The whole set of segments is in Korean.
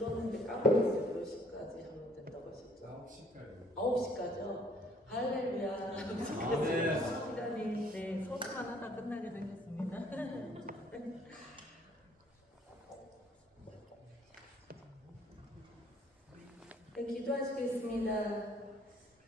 들었는데 까먹었어요. 몇 시까지 하면 된다고 하셨죠? 9시까지. 9시까지요? 할렐루야. 시간이 네, 소소만 하다 끝나게 되셨습니다. 네, 기도하시겠습니다.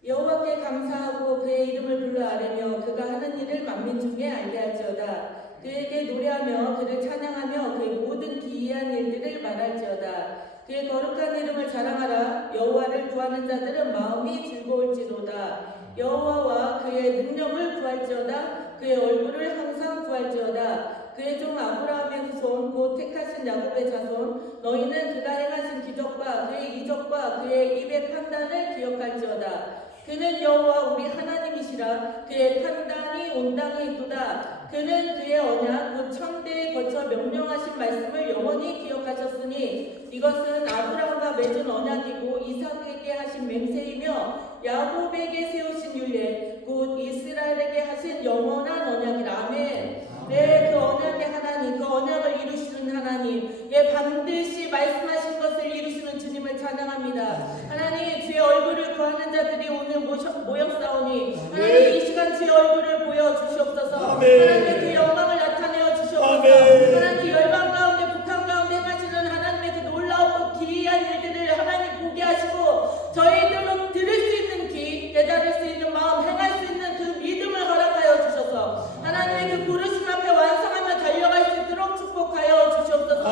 여호와께 감사하고 그의 이름을 불러 아뢰며 그가 하는 일을 만민 중에 알게 할지어다. 그에게 노래하며 그를 찬양하며 그의 모든 기이한 일들을 말할지어다. 그의 거룩한 이름을 자랑하라. 여호와를 구하는 자들은 마음이 즐거울지로다. 여호와와 그의 능력을 구할지어다. 그의 얼굴을 항상 구할지어다. 그의 종 아브라함의 후손 곧 택하신 야곱의 자손 너희는 그가 행하신 기적과 그의 이적과 그의 입의 판단을 기억할지어다. 그는 여호와 우리 하나님이시라. 그의 판단이 온 땅에 있도다. 그는 그의 언약 곧 천대에 거쳐 명령하신 말씀을 영원히 기억하셨으니 이것은 아브라함과 맺은 언약이고 이삭에게 하신 맹세이며 야곱에게 세우신 율례 곧 이스라엘에게 하신 영원한 언약이라. 아멘. 네, 그 언약의 하나님, 그 언약을 이루시는 하나님, 예, 반드시 말씀하신 것을 이루시는 주님을 찬양합니다. 하나님, 주의 얼굴을 구하는 자들이 오늘 모였사오니 하나님 이 시간 주의 얼굴을 보여주시옵소서. 하나님 그 영광을 나타내어 주시옵소서. 하나님 열방 가운데 북한 가운데 행하시는 하나님의 그 놀라운 기이한 일들을 하나님 보게 하시고 저희들로 들을 수 있는 귀, 깨달을 수 있는 마음, 행할 수 있는 그 믿음을 허락하여 주셔서 하나님의 그 부르심 앞에 완성하며 달려갈 수 있도록 축복하여 주시옵소서.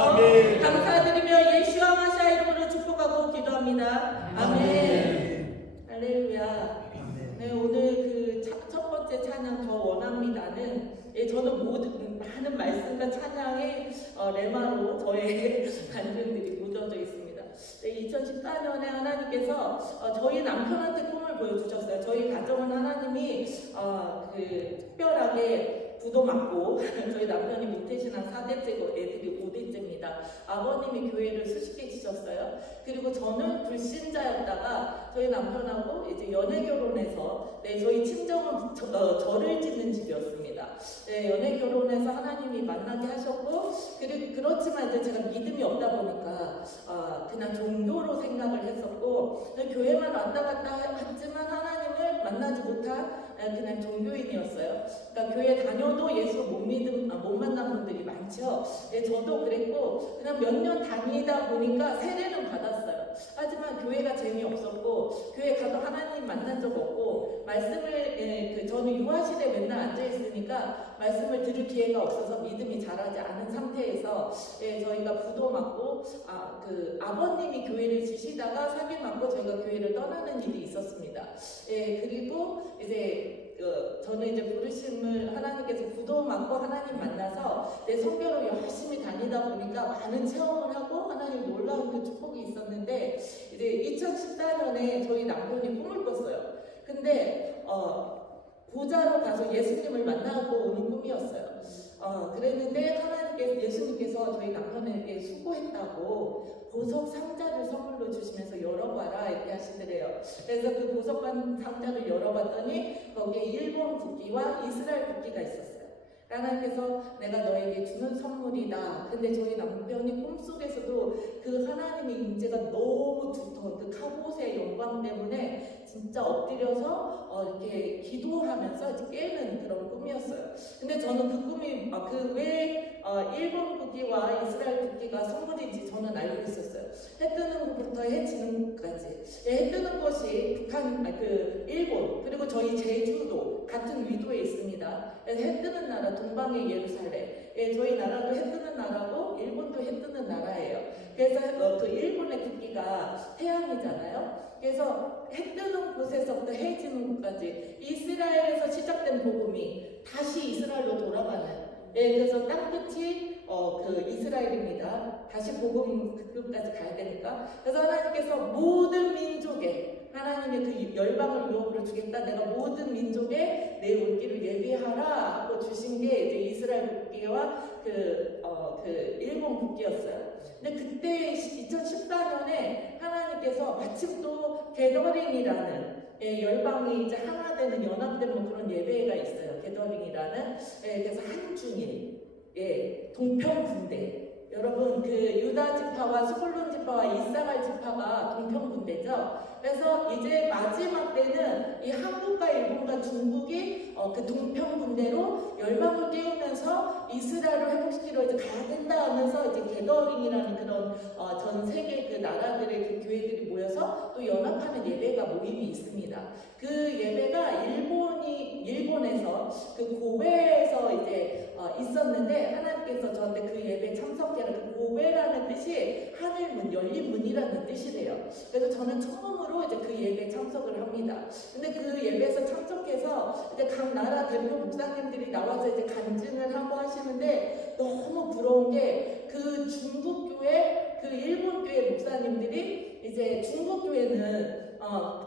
감사드리며 예수와 마시아 이름으로 축복하고 기도합니다. 아멘. 할렐루야. 네, 오늘 그 첫 번째 찬양 더 원합니다는 저는 많은 말씀과 찬양의 레마로 저의 간증들이 묻어져 있습니다. 2014년에 하나님께서 저희 남편한테 꿈을 보여주셨어요. 저희 가정은 하나님이 그 특별하게 부도 맞고 저희 남편이 모태신앙 4대째고 애들이 5대째입니다. 아버님이 교회를 수식해 주셨어요. 그리고 저는 불신자였다가 저희 남편하고 이제 연애 결혼해서 저희 친정은 절을 짓는 집이었습니다. 연애 결혼해서 하나님이 만나게 하셨고 그렇지만 이제 제가 믿음이 없다 보니까 그냥 종교로 생각을 했었고 교회만 왔다 갔다 했지만 하나님을 만나지 못한 그냥 종교인이었어요. 그러니까 교회 다녀도 예수 못 만난 분들이 많죠. 저도 그랬고 그냥 몇 년 다니다 보니까 세례는 받았어요. 하지만 교회가 재미없었고 교회 가도 하나님 만난 적 없고 말씀을 저는 유아실에 맨날 앉아 있으니까 말씀을 들을 기회가 없어서 믿음이 자라지 않은 상태에서 저희가 부도 맞고 그 아버님이 교회를 지시다가 사기 맞고 저희가 교회를 떠나는 일이 있었습니다. 그리고 이제 저는 이제 부르심을 하나님께서 부도 맞고 하나님 만나서 내 성교를 열심히 다니다 보니까 많은 체험을 하고 하나님 놀라운 그 축복이 있었는데 이제 2014년에 저희 남편이 꿈을 꿨어요. 근데 보좌로 가서 예수님을 만나고 오는 꿈이었어요. 그랬는데 예수님께서 저희 남편에게 수고했다고 보석 상자를 선물로 주시면서 열어봐라 이렇게 하시더래요. 그래서 그 보석 상자를 열어봤더니 거기에 일본 국기와 이스라엘 국기가 있었어요. 하나님께서 내가 너에게 주는 선물이다. 근데 저희 남편이 꿈속에서도 그 하나님의 임재가 너무 두터운 그 카봇의 영광 때문에 진짜 엎드려서 이렇게 기도하면서 이제 깨는 그런 꿈이었어요. 근데 저는 그 꿈이 왜 일본 국기와 이스라엘 국기가 선물인지 저는 알고 있었어요. 해 뜨는 것부터 해 지는 것까지. 해 뜨는 것이 일본 그리고 저희 제주도 같은 위도에 있습니다. 해 뜨는 나라 동방의 예루살렘. 저희 나라도 해 뜨는 나라고 일본도 해 뜨는 나라예요. 그래서 그 일본의 국기가 태양이잖아요. 그래서 해 뜨는 곳에서부터 해 지는 곳까지 이스라엘에서 시작된 복음이 다시 이스라엘로 돌아가는. 그래서 땅끝이 그 이스라엘입니다. 다시 복음 그까지 가야 되니까. 그래서 하나님께서 모든 민족에 하나님의 그 열방을 유업으로 주겠다. 내가 모든 민족에 내 올기를 예비하라 하고 주신 게 이제 이스라엘 국기와 그 일본 국기였어요. 근데 그때 2014년에 하나님께서 마침 또 게더링이라는 열방이 이제 하나 되는 연합되는 그런 예배가 있어요. 게더링이라는. 그래서 한중일 동평군대. 여러분 그 유다 지파와 스불론 지파 지파와 이사갈 지파가 동평군대죠. 그래서 이제 마지막 때는 이 한국과 일본과 중국이 그 동평군대로 열방을 깨우면서 이스라엘을 회복시키러 이제 가야 된다 하면서 이제 게더링이라는 그런 전 세계 그 나라들의 그 교회들이 모여서 또 연합하는 예배가 모임이 있습니다. 그 예배가 일본에서 그 고베에서 이제 있었는데 하나님께서 저한테 그 예배에 참석해라. 그 고베라는 뜻이 하늘문, 열린 문이라는 뜻이래요. 그래서 저는 처음으로 이제 그 예배에 참석을 합니다. 근데 그 예배에서 참석해서 이제 각 나라 대표 목사님들이 나와서 이제 간증을 하고 하시는데 너무 부러운 게 그 중국 교회, 그 일본 교회 목사님들이 이제 중국 교회는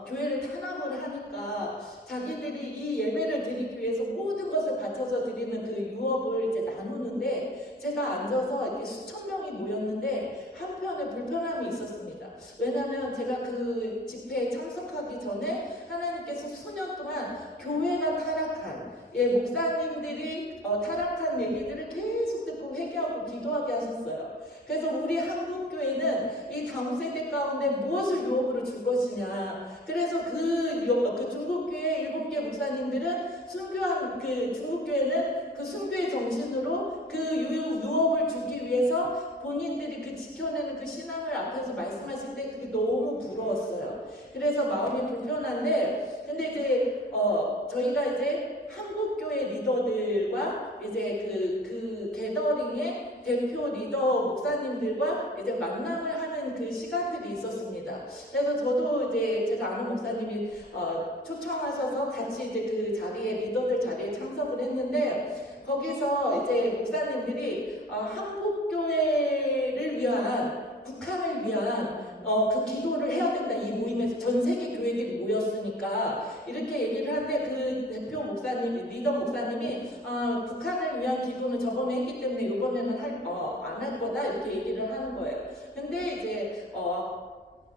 교회를 탄압을 하니까 자기들이 이 예배를 드리기 위해서 모든 것을 바쳐서 드리는 그 유업을 이제 나누는데 제가 앉아서 이렇게 수천 명이 모였는데 한편에 불편함이 있었습니다. 왜냐하면 제가 그 집회에 참석하기 전에 하나님께서 수년 동안 교회가 타락한 목사님들이 타락한 얘기들을 계속 듣고 회개하고 기도하게 하셨어요. 그래서 우리 한국교회는 이 다음 세대 가운데 무엇을 유업으로 줄 것이냐. 그래서 그 중국교회 일본교회 목사님들은 순교한 그 중국교회는 그 순교의 정신으로 그 유업을 주기 위해서 본인들이 그 지켜내는 그 신앙을 앞에서 말씀하실 때 그게 너무 부러웠어요. 그래서 마음이 불편한데, 근데 이제 저희가 이제 한국교회 리더들과 이제 그 게더링의 대표 리더 목사님들과 이제 만남을 하는 그 시간들이 있었습니다. 그래서 저도 이제 제가 아는 목사님이 초청하셔서 같이 이제 그 자리에 리더들 자리에 참석을 했는데 거기서 이제 목사님들이 한국 교회를 위한 북한을 위한 그 기도를 해야 된다. 이 모임에서 전 세계 교회들이 모였으니까 이렇게 얘기를 하는데 그 대표 목사님, 리더 목사님이 북한을 위한 기도는 저번에 했기 때문에 이번에는 안 할 거다 이렇게 얘기를 하는 거예요. 근데 이제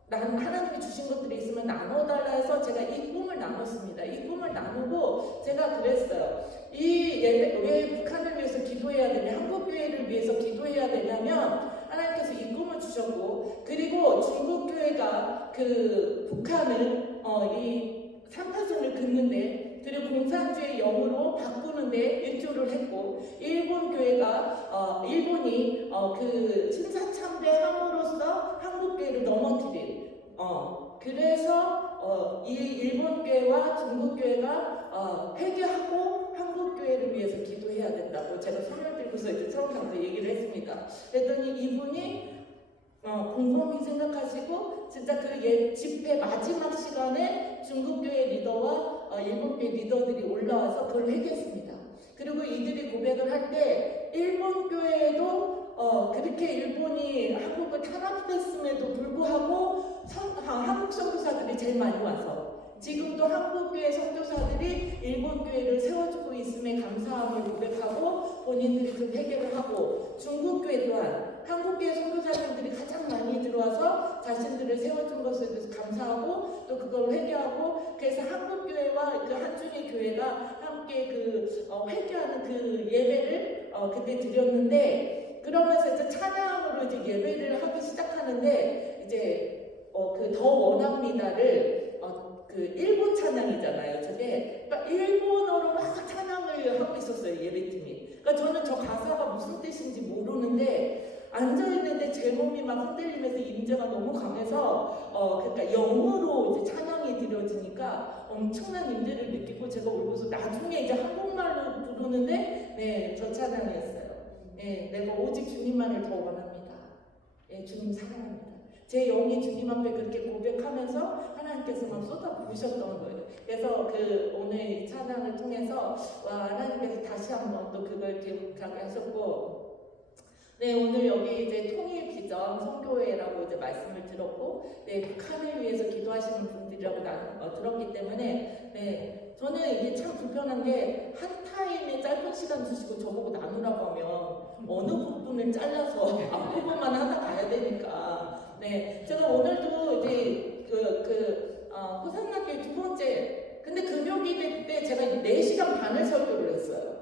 하나님이 주신 것들이 있으면 나눠달라 해서 제가 이 꿈을 나눴습니다. 이 꿈을 나누고 제가 그랬어요. 이 예배 왜 북한을 위해서 기도해야 되냐, 한국교회를 위해서 기도해야 되냐면 하나님께서 이 꿈을 주셨고, 그리고 중국교회가 그 북한을 이 삼파선을 긋는데, 그리고 공산주의 영으로 바꾸는데 일조를 했고, 일본 교회가 일본이 그 신사참배함으로써 한국교회를 넘어뜨린 그래서 이 일본 교회와 중국 교회가 회개하고 한국 교회를 위해서 기도해야 된다고 제가 손을 들고서 이제 처음 가서 얘기를 했습니다. 그랬더니 이분이 곰곰이 생각하시고 진짜 그 집회 마지막 시간에 중국 교회 리더와 일본 교회 리더들이 올라와서 그걸 회개했습니다. 그리고 이들이 고백을 할 때 일본 교회에도 그렇게 일본이 한국을 탄압했음에도 불구하고 한국 선교사들이 제일 많이 와서 지금도 한국교회 선교사들이 일본교회를 세워주고 있음에 감사함을 고백하고 본인들이 그 회개를 하고, 중국교회 또한 한국교회 선교사님들이 가장 많이 들어와서 자신들을 세워준 것에 대해서 감사하고 또 그걸 회개하고, 그래서 한국교회와 그 한중의 교회가 함께 그 회개하는 그 예배를 그때 드렸는데, 그러면서 이제 찬양으로 이제 예배를 하기 시작하는데 이제 그 더 원합니다를 그 일본 찬양이잖아요. 저게 그러니까 일본어로 막 찬양을 하고 있었어요, 예배팀이. 그러니까 저는 저 가사가 무슨 뜻인지 모르는데 앉아있는데 제 몸이 막 흔들리면서 임재가 너무 강해서 그러니까 영어로 이제 찬양이 드려지니까 엄청난 임재를 느끼고 제가 울고서 나중에 이제 한국말로 부르는데 네, 저 찬양이었어요. 네, 내가 오직 주님만을 더 원합니다. 네, 주님 사랑합니다. 제 영이 주님 앞에 그렇게 고백하면서 하나님께서 막 쏟아 부으셨던 거예요. 그래서 그 오늘 이 찬양을 통해서 하나님께서 다시 한번 또 그걸 기억하게 하셨고, 네, 오늘 여기 이제 통일 비전 선교회라고 이제 말씀을 들었고, 네, 북한을 위해서 기도하시는 분들이라고 들었기 때문에, 네, 저는 이게 참 불편한 게 한 타임에 짧은 시간 주시고 저보고 나누라고 하면 어느 부분을 잘라서 앞부분만 하다 가야 되니까, 네, 제가 오늘도 이제 호산나교회 두 번째, 근데 금요기대 때 제가 4시간 반을 설교를 했어요.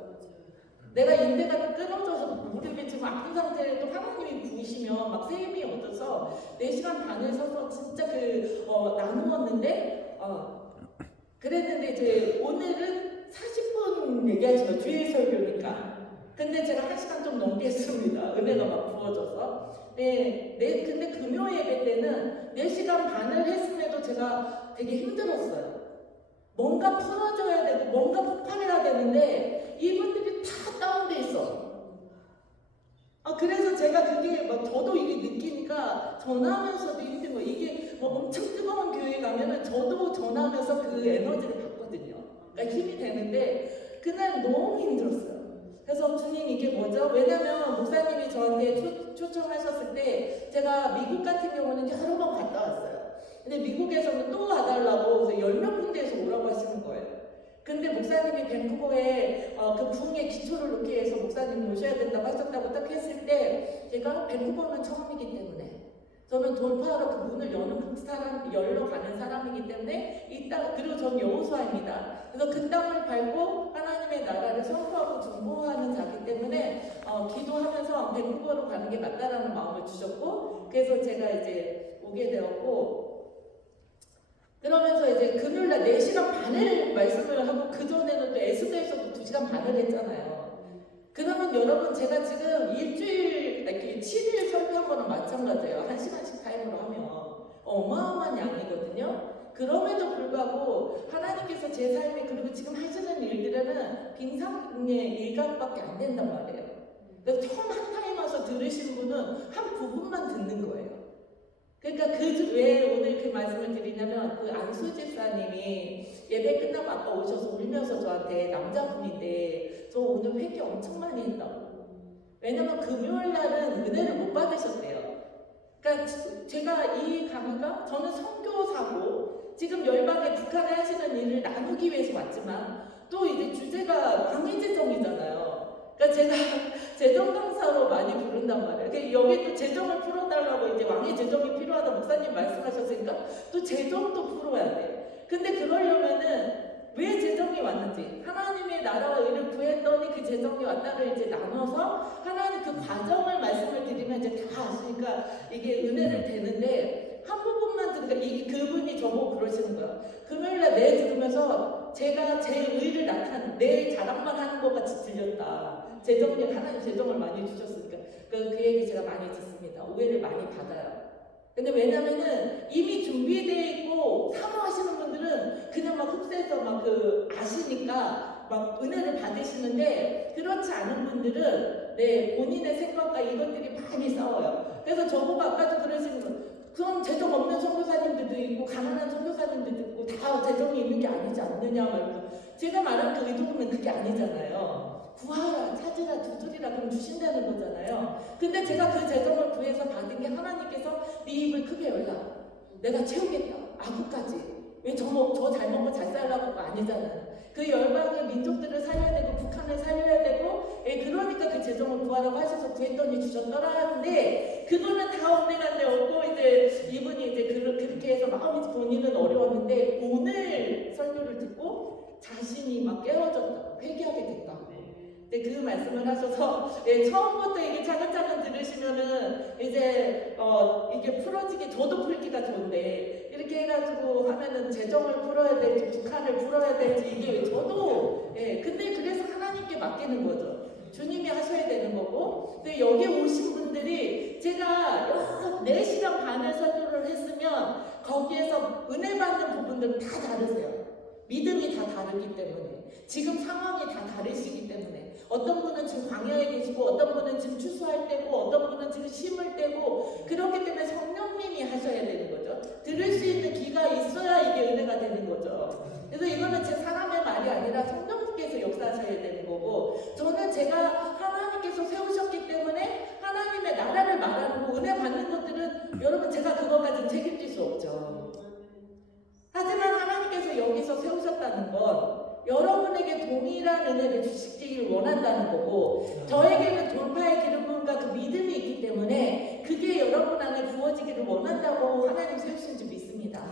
내가 인대가 끊어져서 무릎이 지금 아픈 상태에도 하나님이 부으시면 막 셈이 얻어서 4시간 반을 서서 진짜 나누었는데 그랬는데 이제 오늘은 40분 얘기하시면 주일 설교니까. 근데 제가 1시간 좀 넘게 했습니다. 은혜가 막 부어져서. 근데 금요 예배 때는 4시간 반을 했음에도 제가 되게 힘들었어요. 뭔가 풀어줘야 되고 뭔가 폭발해야 되는데 이분들이 다 다운돼 있어. 그래서 제가 그게 막 저도 이게 느끼니까 전하면서도 힘든 거예요. 이게 뭐 엄청 뜨거운 교회 가면은 저도 전하면서 그 에너지를 받거든요. 그러니까 힘이 되는데 그날 너무 힘들었어요. 그래서 주님 이게 뭐죠? 왜냐면 목사님이 저한테 초청하셨을 때 제가 미국 같은 경우는 여러 번 갔다 왔어요. 근데 미국에서는 또 와달라고 10몇 군데에서 오라고 하시는 거예요. 근데 목사님이 밴쿠버에 그 부흥의 기초를 놓기 위해서 목사님 모셔야 된다고 하셨다고 딱 했을 때 제가 밴쿠버는 처음이기 때문에 저는 돌파하러 그 문을 열러 가는 사람이기 때문에 그리고 전 여호수아입니다. 그래서 그 땅을 밟고 하나님의 나라를 선포하고 중보하는 자기 때문에 기도하면서 밴쿠버로 가는 게 맞다라는 마음을 주셨고 그래서 제가 이제 오게 되었고 그러면서 이제 금요일날 4시간 반을 말씀을 하고 그전에는 또 에스더에서도 2시간 반을 했잖아요. 그러면 여러분 제가 지금 일주일, 7일 설교한 거는 마찬가지예요. 1시간씩 타임으로 하면 어마어마한 양이거든요. 그럼에도 불구하고 하나님께서 제 삶에 그리고 지금 하시는 일들에는 빙상의 일각밖에 안 된단 말이에요. 그래서 처음 한 타임 와서 들으신 분은 한 부분만 듣는 거예요. 그러니까 왜 오늘 그 말씀을 드리냐면 그 안수 집사님이 예배 끝나고 아까 오셔서 울면서 저한테 남자분인데 저 오늘 회개 엄청 많이 했다고. 왜냐면 금요일 날은 은혜를 못 받으셨대요. 그러니까 제가 이 강의가 저는 선교사고 지금 열방에 북한에 하시는 일을 나누기 위해서 왔지만 또 이제 주제가 방위재정이잖아요. 그러니까 제가 재정 강사로 많이 부른단 말이에요. 그러니까 여기 또 재정을 풀어달라고 이제 왕의 재정이 필요하다 목사님 말씀하셨으니까 또 재정도 풀어야 돼. 근데 그러려면은 왜 재정이 왔는지 하나님의 나라와 의를 구했더니 그 재정이 왔다를 이제 나눠서 하나님 그 과정을 말씀을 드리면 이제 다 아시니까 이게 은혜를 되는데 한 부분만 들으니까 그분이 저보고 그러시는 거예요. 금요일날 내 들으면서 제가 제 의를 내 자랑만 하는 것 같이 들렸다. 하나님 재정을 많이 주셨으니까 그 얘기 제가 많이 듣습니다. 오해를 많이 받아요. 근데 왜냐면은 이미 준비되어 있고 사모하시는 분들은 그냥 막 흡수해서 막 아시니까 막 은혜를 받으시는데 그렇지 않은 분들은 본인의 생각과 이것들이 많이 싸워요. 그래서 저보고 아까도 그러시는 거 그럼 재정 없는 선교사님들도 있고 가난한 선교사님들도 있고 다 재정이 있는 게 아니지 않느냐 말고 제가 말한 그 의도는 그게 아니잖아요. 구하라, 찾으라, 두드리라 그럼 주신다는 거잖아요. 근데 제가 그 재정을 구해서 받은 게 하나님께서 네 입을 크게 열라. 내가 채우겠다. 아구까지. 왜 저 잘 먹고 잘 살라고가 아니잖아요. 그 열방의 민족들을 살려야 되고 북한을 살려야 되고 그러니까 그 재정을 구하라고 하셔서 구했더니 주셨더라 하는데 그거는 다 온데간데 없고 이제 이분이 이제 그렇게 해서 마음이 본인은 어려웠는데 오늘 설교를 듣고 자신이 막 깨어졌다. 회개하게 됐다. 그 말씀을 하셔서 처음부터 이게 차근차근 들으시면은 이제 이게 풀어지기 저도 풀기가 좋은데 이렇게 해가지고 하면은 재정을 풀어야 될지 북한을 풀어야 될지 이게 저도 근데 그래서 하나님께 맡기는 거죠. 주님이 하셔야 되는 거고 근데 여기 오신 분들이 제가 4시간 반을 설교를 했으면 거기에서 은혜 받는 부분들은 다 다르세요. 믿음이 다 다르기 때문에 지금 상황이 다 다르시기 때문에 어떤 분은 지금 광야에 계시고 어떤 분은 지금 추수할 때고 어떤 분은 지금 심을 때고 그렇기 때문에 성령님이 하셔야 되는 거죠. 들을 수 있는 귀가 있어야 이게 은혜가 되는 거죠. 그래서 이거는 제 사람의 말이 아니라 성령님께서 역사하셔야 되는 거고 저는 제가 하나님께서 세우셨기 때문에 하나님의 나라를 말하고 은혜 받는 것들은 여러분 제가 그것까지는 책임질 수 없죠. 하지만 하나님께서 여기서 세우셨다는 건 여러분에게 동일한 은혜를 주시기를 원한다는 거고 저에게는 돌파의 기름과 그 믿음이 있기 때문에 그게 여러분 안에 부어지기를 원한다고 하나님 세우신 줄 믿습니다.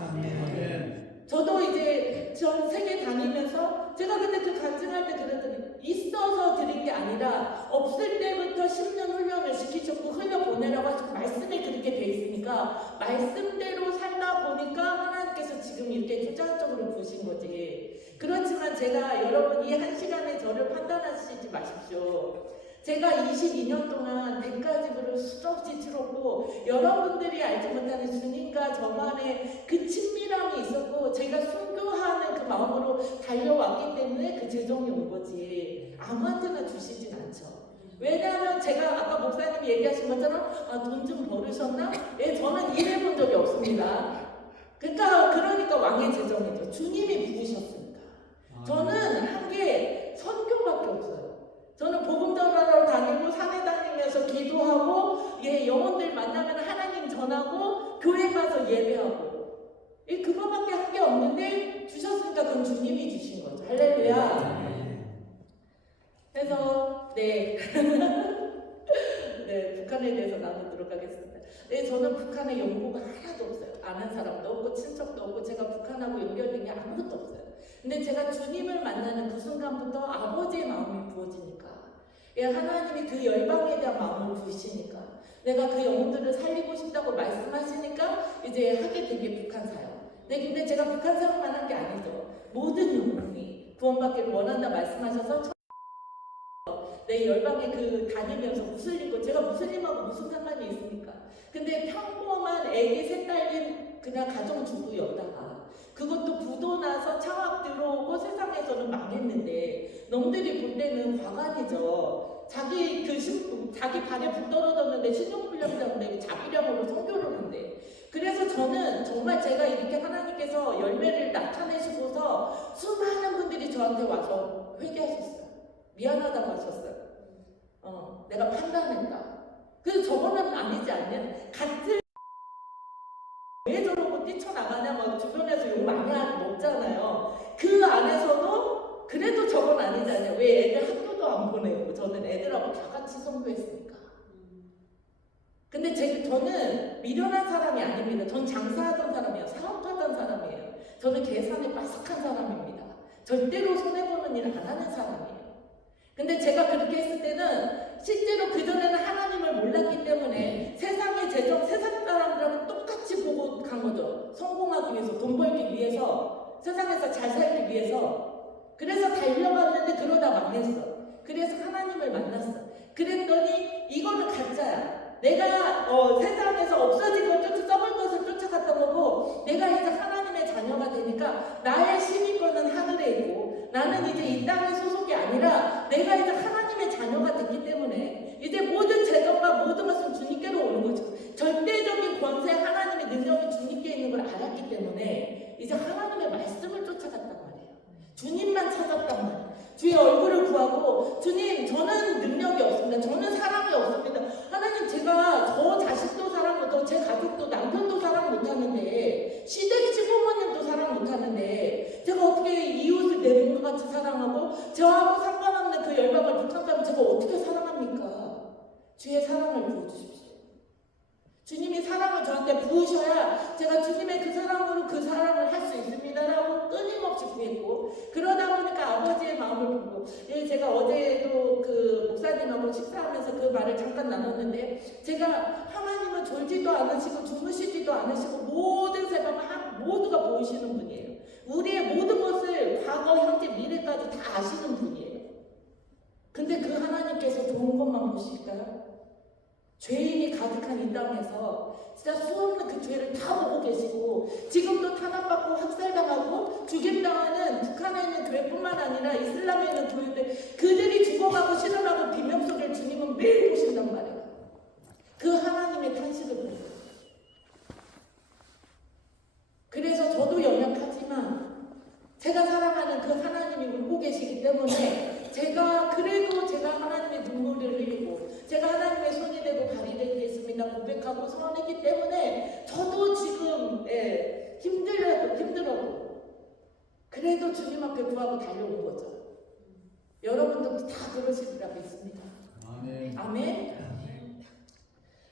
저도 이제 전 세계 다니면서 제가 그때 그 간증할 때 그랬더니 있어 씌워서 드린 게 아니라 없을 때부터 10년 훈련을 시키셨고 흘려보내라고 하시고 말씀에 그렇게 돼 있으니까 말씀대로 살다 보니까 하나님께서 지금 이렇게 투자적으로 보신 거지. 그렇지만 제가 여러분 이 한 시간에 저를 판단하시지 마십시오. 제가 22년 동안 대가집을 수없이 치렀고 여러분들이 알지 못하는 주님과 저만의 그 친밀함이 있었고 제가 순교하는 그 마음으로 달려왔기 때문에 그 재정이 온 거지. 아무한테나 주시진 않죠. 왜냐하면 제가 아까 목사님이 얘기하신 것처럼 돈 좀 벌으셨나? 예, 저는 일해본 적이 없습니다. 그러니까 왕의 재정이죠. 주님이 부으셨으니까. 저는 한 게 선교밖에 없어요. 저는 복음 전하러 다니고 산에 다니면서 기도하고 영혼들 만나면 하나님 전하고 교회 가서 예배하고 그거밖에 한 게 없는데 주셨으니까 그건 주님이 주신 거죠. 할렐루야. 그래서 네 북한에 대해서 나누도록 하겠습니다. 네, 저는 북한에 연고가 하나도 없어요. 아는 사람도 없고 친척도 없고 제가 북한하고 연결된 게 아무것도 없어요. 근데 제가 주님을 만나는 그 순간부터 아버지의 마음이 부어지니까 하나님이 그 열방에 대한 마음을 부으시니까 내가 그 영혼들을 살리고 싶다고 말씀하시니까 이제 하게 된 게 북한 사역. 네, 근데 제가 북한 사역만 한 게 아니죠. 모든 영혼이 구원받기를 원한다 말씀하셔서 내 열방에 다니면서 무슬림고 제가 무슬림하고 무슨 상관이 있습니까? 근데 평범한 애기 셋 딸린 그냥 가정주부였다가 그것도 부도 나서 창학 들어오고 세상에서는 망했는데 놈들이 볼 때는 화관이죠. 자기 발에 불 떨어졌는데 신용불량자인데 자비량으로 선교를 한대. 그래서 저는 정말 제가 이렇게 하나님께서 열매를 나타내시고서 수많은 분들이 저한테 와서 회개하셨어요. 미안하다고 하셨어요. 내가 판단했다. 그래서 저거는 아니지 않냐? 같은 왜 저러고 뛰쳐나가냐? 막 주변에서 욕 많이 먹잖아요. 그 안에서도 그래도 저건 아니지 않냐? 왜 애들 학교도 안 보내고 저는 애들하고 다 같이 선교했으니까. 근데 저는 미련한 사람이 아닙니다. 전 장사하던 사람이에요. 사업하던 사람이에요. 저는 계산에 빠삭한 사람입니다. 절대로 손해보는 일 안 하는 사람이에요. 근데 제가 그렇게 했을 때는 실제로 그전에는 하나님을 몰랐기 때문에 세상의 재정, 세상 사람들하고 똑같이 보고 간 거죠. 성공하기 위해서, 돈 벌기 위해서, 세상에서 잘 살기 위해서. 그래서 달려갔는데 그러다 망했어. 그래서 하나님을 만났어. 그랬더니 이거는 가짜야. 내가 세상에서 없어진 걸 썩을 것을 쫓아갔던 거고 내가 이제 하나님의 자녀가 되니까 나의 시민권은 하늘에 있고 나는 이제 이 땅의 소속이 아니라 내가 이제 하나님의 자녀가 됐기 때문에 이제 모든 재정과 모든 것은 주님께로 오는 거죠. 절대적인 권세 하나님의 능력이 주님께 있는 걸 알았기 때문에 이제 하나님의 말씀을 쫓아갔단 말이에요. 주님만 찾았단 말이에요. 주의 얼굴을 구하고 주님 저는 능력이 없습니다. 저는 사랑이 없습니다. 하나님 제가 저 자식도 사랑 못하고 제 가족도 남편도 사랑 못하는데 시댁 시부모님도 사랑 못하는데 제가 어떻게 이웃을 내 몸과 같이 사랑하고 저하고 상관없는 그 열방을 북한 사람 제가 어떻게 사랑합니까? 주의 사랑을 부어주십시오. 주님이 사랑을 저한테 부으셔야 제가 주님의 그 사랑으로 그 사랑을 할 수 있습니다라고 끊임없이 구했고 그러다 보니까 아버지의 마음을 보고 제가 어제도 그 목사님하고 식사하면서 그 말을 잠깐 나눴는데 제가 하나님은 졸지도 않으시고 주무시지도 않으시고 모든 생각을 모두가 보이시는 분이에요. 우리의 모든 것을 과거, 현재, 미래까지 다 아시는 분이에요. 근데 그 하나님께서 좋은 것만 보실까요? 죄인이 가득한 이 땅에서 진짜 수없는 그 죄를 다 보고 계시고 지금도 탄압받고 학살당하고 죽임당하는 북한에 있는 교회뿐만 아니라 이슬람에 있는 교회들 그들이 죽어가고 실현하고 비명 소리를 주님은 매일 보신단 말이에요. 그 하나님의 탄식을 보는 거예요. 그래서 저도 연약하지만 제가 사랑하는 그 하나님이 울고 계시기 때문에 제가 하나님의 눈물을 흘리고 제가 하나님의 손이 되고 발이 되겠습니다 고백하고 서원했기 때문에 저도 지금 힘들어도 그래도 주님 앞에 구하고 달려온 거죠. 여러분도 다 그러시리라 믿습니다. 아멘. 아멘.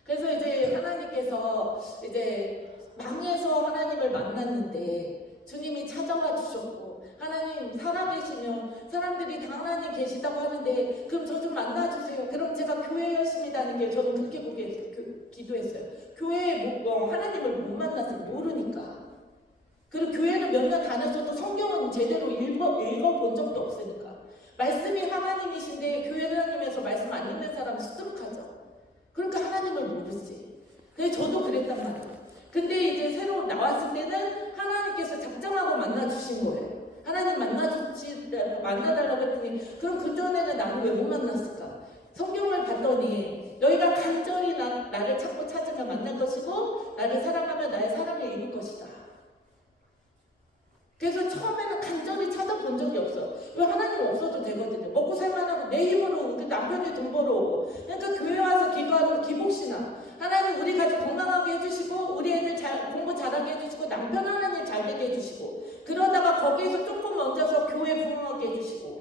그래서 이제 하나님께서 이제 망해서 하나님을 만났는데 주님이 찾아와 주셨고 하나님 살아계시면 사람들이 다 하나님 계시다고 하는데 그럼 저 좀 만나주세요. 그럼 제가 교회 열심히 다니게 저는 그렇게 기도했어요. 교회에 하나님을 못 만나서 모르니까. 그리고 교회는 몇 년 다녔어도 성경은 제대로 읽어본 적도 없으니까. 말씀이 하나님이신데 교회다니면서 말씀 안 읽는 사람은 수두룩하죠. 그러니까 하나님을 모르지. 그래서 저도 그랬단 말이에요. 근데 이제 새로 나왔을 때는 하나님께서 작정하고 만나주신 거예요. 하나님 만나달라고 했더니 그럼 그전에는 나는 왜 못 만났을까? 성경을 봤더니 너희가 간절히 나를 찾고 찾으면 만날 것이고 나를 사랑하면 나의 사랑을 이룰 것이다. 그래서 처음에는 간절히 찾아본 적이 없어. 왜 하나님 없어도 되거든요. 먹고 살만하고 내 힘으로 우리 남편이 돈 벌어오고. 그러니까 교회 와서 기도하는 기복신앙. 하나님 우리 가족 건강하게 해주시고 우리 애들 공부 잘하게 해주시고 남편 하나님 잘 되게 해주시고 그러다가 거기에서 조금 얹어서 교회 부흥하게 해주시고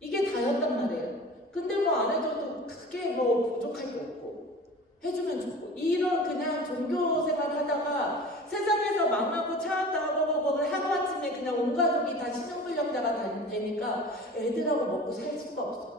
이게 다였단 말이에요. 근데 뭐 안 해줘도 크게 뭐 부족할 게 없고 해주면 좋고 이런 그냥 종교 생활 하다가 세상에서 망하고 차왔다고 하루아침에 그냥 온 가족이 다 신용불량자가 되니까 애들하고 먹고 살 수가 없어.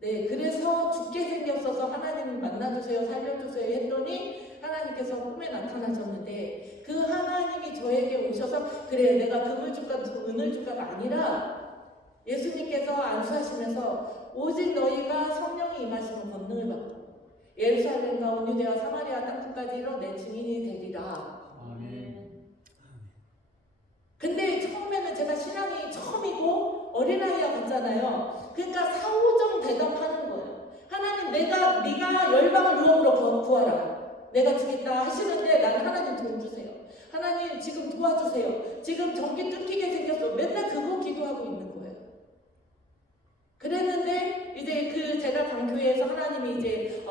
네, 그래서 죽게 생겼어서 하나님 만나주세요, 살려주세요 했더니 하나님께서 꿈에 나타나셨는데 그 하나님이 저에게 오셔서 그래 내가 금을줄까 은을줄까가 아니라 예수님께서 안수하시면서 오직 너희가 성령이 임하시면 권능을 받고 예루살렘과 온 유대와 사마리아 땅끝까지 이뤄 내 증인이 되리라. 아멘. 근데 처음에는 제가 신앙이 처음이고 어린아이와 같잖아요. 그러니까 사오정 대답하는 거예요. 하나님 네가 열방을 유업으로 구하라. 내가 주겠다 하시는데 나는 하나님 돈 주세요. 하나님 지금 도와주세요. 지금 전기 끊기게 생겼어. 맨날 그거 기도하고 있는 거예요. 그랬는데 이제 제가 간 교회에서 하나님이 이제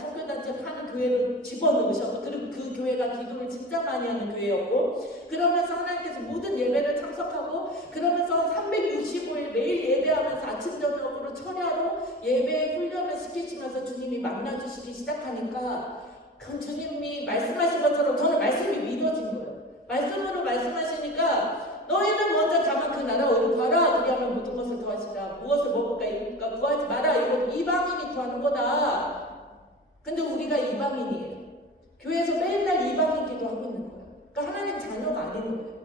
선교단체 하는 교회를 집어넣으셔서 그리고 그 교회가 기도를 진짜 많이 하는 교회였고 그러면서 하나님께서 모든 예배를 참석하고 그러면서 365일 매일 예배하면서 아침 저녁으로 철야로 예배 훈련을 시키시면서 주님이 만나주시기 시작하니까 그 주님이 말씀하신 것처럼 저는 말씀이 믿어진 거예요. 말씀으로 말씀하시니까 너희는 먼저 다만 그 나라 의를 구하라. 그리하면 모든 것을 더하시라. 무엇을 먹을까 입을까 구하지 마라. 이건 이방인이 구하는 거다. 근데 우리가 이방인이에요. 교회에서 맨날 이방인 기도하고 있는 거예요. 그러니까 하나님 자녀가 아닌 거예요.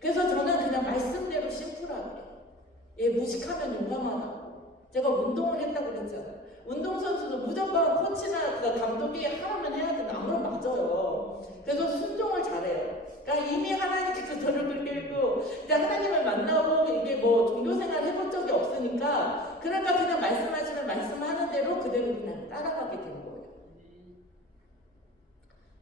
그래서 저는 그냥 말씀대로 심플하게 무식하면 용감하다고. 제가 운동을 했다고 그랬잖아요. 운동선수도 무조건 코치나 감독이 하라면 해야 되는 아무런 맞아요. 그래서 순종을 잘해요. 그러니까 이미 하나님께서 저를 그렇게 읽고 하나님을 만나고 이게 뭐 종교생활 해본 적이 없으니까 그러니까 그냥 말씀하시면 말씀하는 대로 그대로 그냥 따라가게 된 거예요.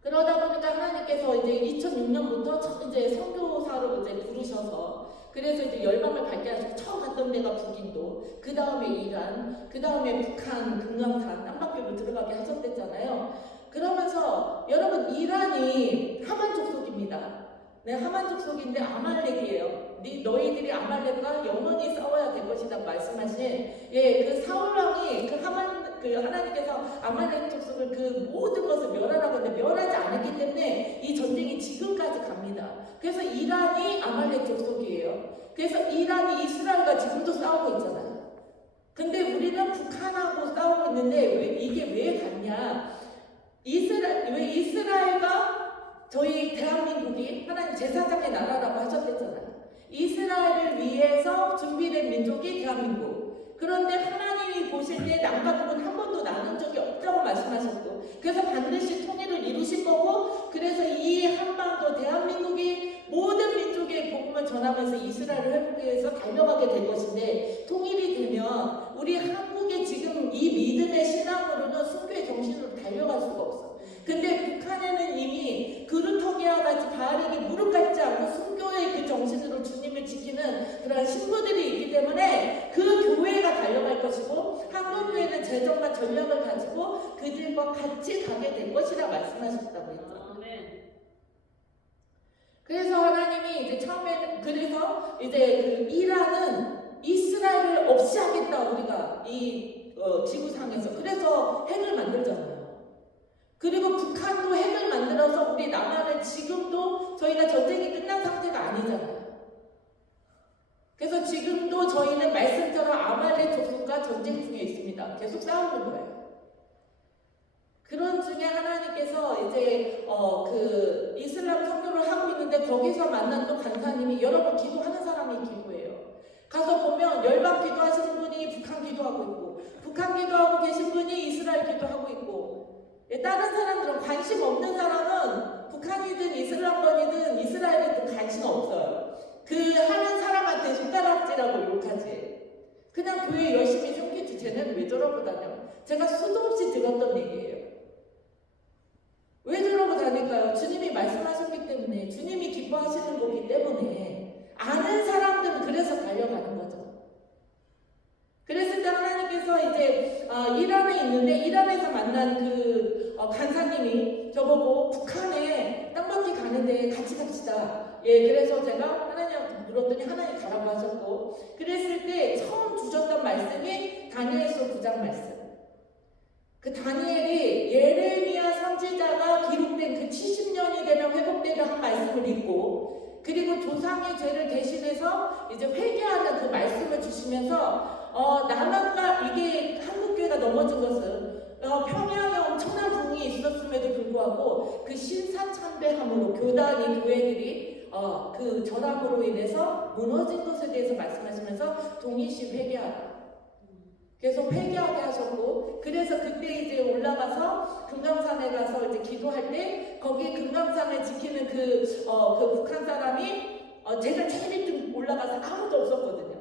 그러다 보니까 하나님께서 이제 2006년부터 이제 선교사로 이제 부르셔서 그래서 이제 열방을 밝게 하시고 처음 갔던 데가 북인도, 그 다음에 이란, 그 다음에 북한, 금강산, 땅밖으로 들어가게 하셨댔잖아요. 그러면서 여러분 이란이 하만족 속입니다. 네, 하만족 속인데 아말렉이에요. 너희들이 아말렉과 영원히 싸워야 될 것이다 말씀하신 그 사울 왕이 하나님께서 아말렉 족속을 그 모든 것을 멸하라고 했는데 멸하지 않았기 때문에 이 전쟁이 지금까지 갑니다. 그래서 이란이 아말렉 족속이에요. 그래서 이란이 이스라엘과 지금도 싸우고 있잖아요. 근데 우리는 북한하고 싸우고 있는데 이게 왜 같냐? 이스라엘과 저희 대한민국이 하나님 제사장의 나라라고 하셨댔잖아요. 이스라엘을 위해서 준비된 민족이 대한민국. 그런데 하나님이 보실 때 남과 북은 한 번도 나눈 적이 없다고 말씀하셨고 그래서 반드시 통일을 이루실 거고 그래서 이 한반도 대한민국이 모든 민족의 복음을 전하면서 이스라엘을 회복하기 위해서 달려가게 될 것인데 통일이 되면 우리 한국의 지금 이 믿음의 신앙으로는 순교의 정신으로 달려갈 수가 없어. 근데 북한에는 이미 그루터기와 같이 바알에게 무릎 꿇지 않고 순교의 그 정신으로 주님을 지키는 그런 신부들이 있기 때문에 그 교회가 달려갈 것이고 한국 교회는 재정과 전략을 가지고 그들과 같이 가게 될 것이라 말씀하셨다고 했죠. 그래서 하나님이 이제 처음에는 그래서 이제 그 이란은 이스라엘을 없이 하겠다 우리가 지구상에서 그래서 핵을 만들잖아요. 그리고 북한도 핵을 만들어 만들어서 우리 남한은 지금도 저희가 전쟁이 끝난 상태가 아니잖아요. 그래서 지금도 저희는 말씀처럼 아말렉 족속과 전쟁 중에 있습니다. 계속 싸우는 거예요. 그런 중에 하나님께서 이제 그 이슬람 선교를 하고 있는데 거기서 만난 또 간사님이 여러분 기도하는 사람이 기도해요. 가서 보면 열방 기도하시는 분이 북한 기도하고 있고 북한 기도하고 계신 분이 이스라엘 기도하고 있고 다른 사람들은 관심 없는 사람은 북한이든 이슬람권이든 이스라엘이든 관심 없어요. 그 하는 사람한테 손가락질하고 욕하지. 그냥 교회 열심히 섬기지. 쟤네는 왜 저러고 다녀? 제가 수도 없이 들었던 얘기예요. 왜 저러고 다닐까요? 주님이 말씀하셨기 때문에, 주님이 기뻐하시는 거기 때문에 아는 사람들은 그래서 달려가는 거죠. 그랬을 때 하나님께서 이제 이란에 있는데 이란에서 만난 그 간사님이 저보고 북한에 땅밖에 가는데 같이 갑시다. 예, 그래서 제가 하나님한테 물었더니 하나님 가라고 하셨고, 그랬을 때 처음 주셨던 말씀이 다니엘서 9장 말씀. 그 다니엘이 예레미야 선지자가 기록된 그 70년이 되면 회복되는 한 말씀을 읽고, 그리고 조상의 죄를 대신해서 이제 회개하는 그 말씀을 주시면서 남한과 이게 한국교회가 넘어진 것은 평양에 엄청난 부흥이 있었음에도 불구하고 그 신사참배함으로 교단이 교회들이 그 절함으로 인해서 무너진 것에 대해서 말씀하시면서 동일시 회개하라. 계속 회개하게 하셨고, 그래서 그때 이제 올라가서 금강산에 가서 이제 기도할 때 거기 금강산을 지키는 그 북한 사람이 제가 제일 1등 올라가서 아무도 없었거든요.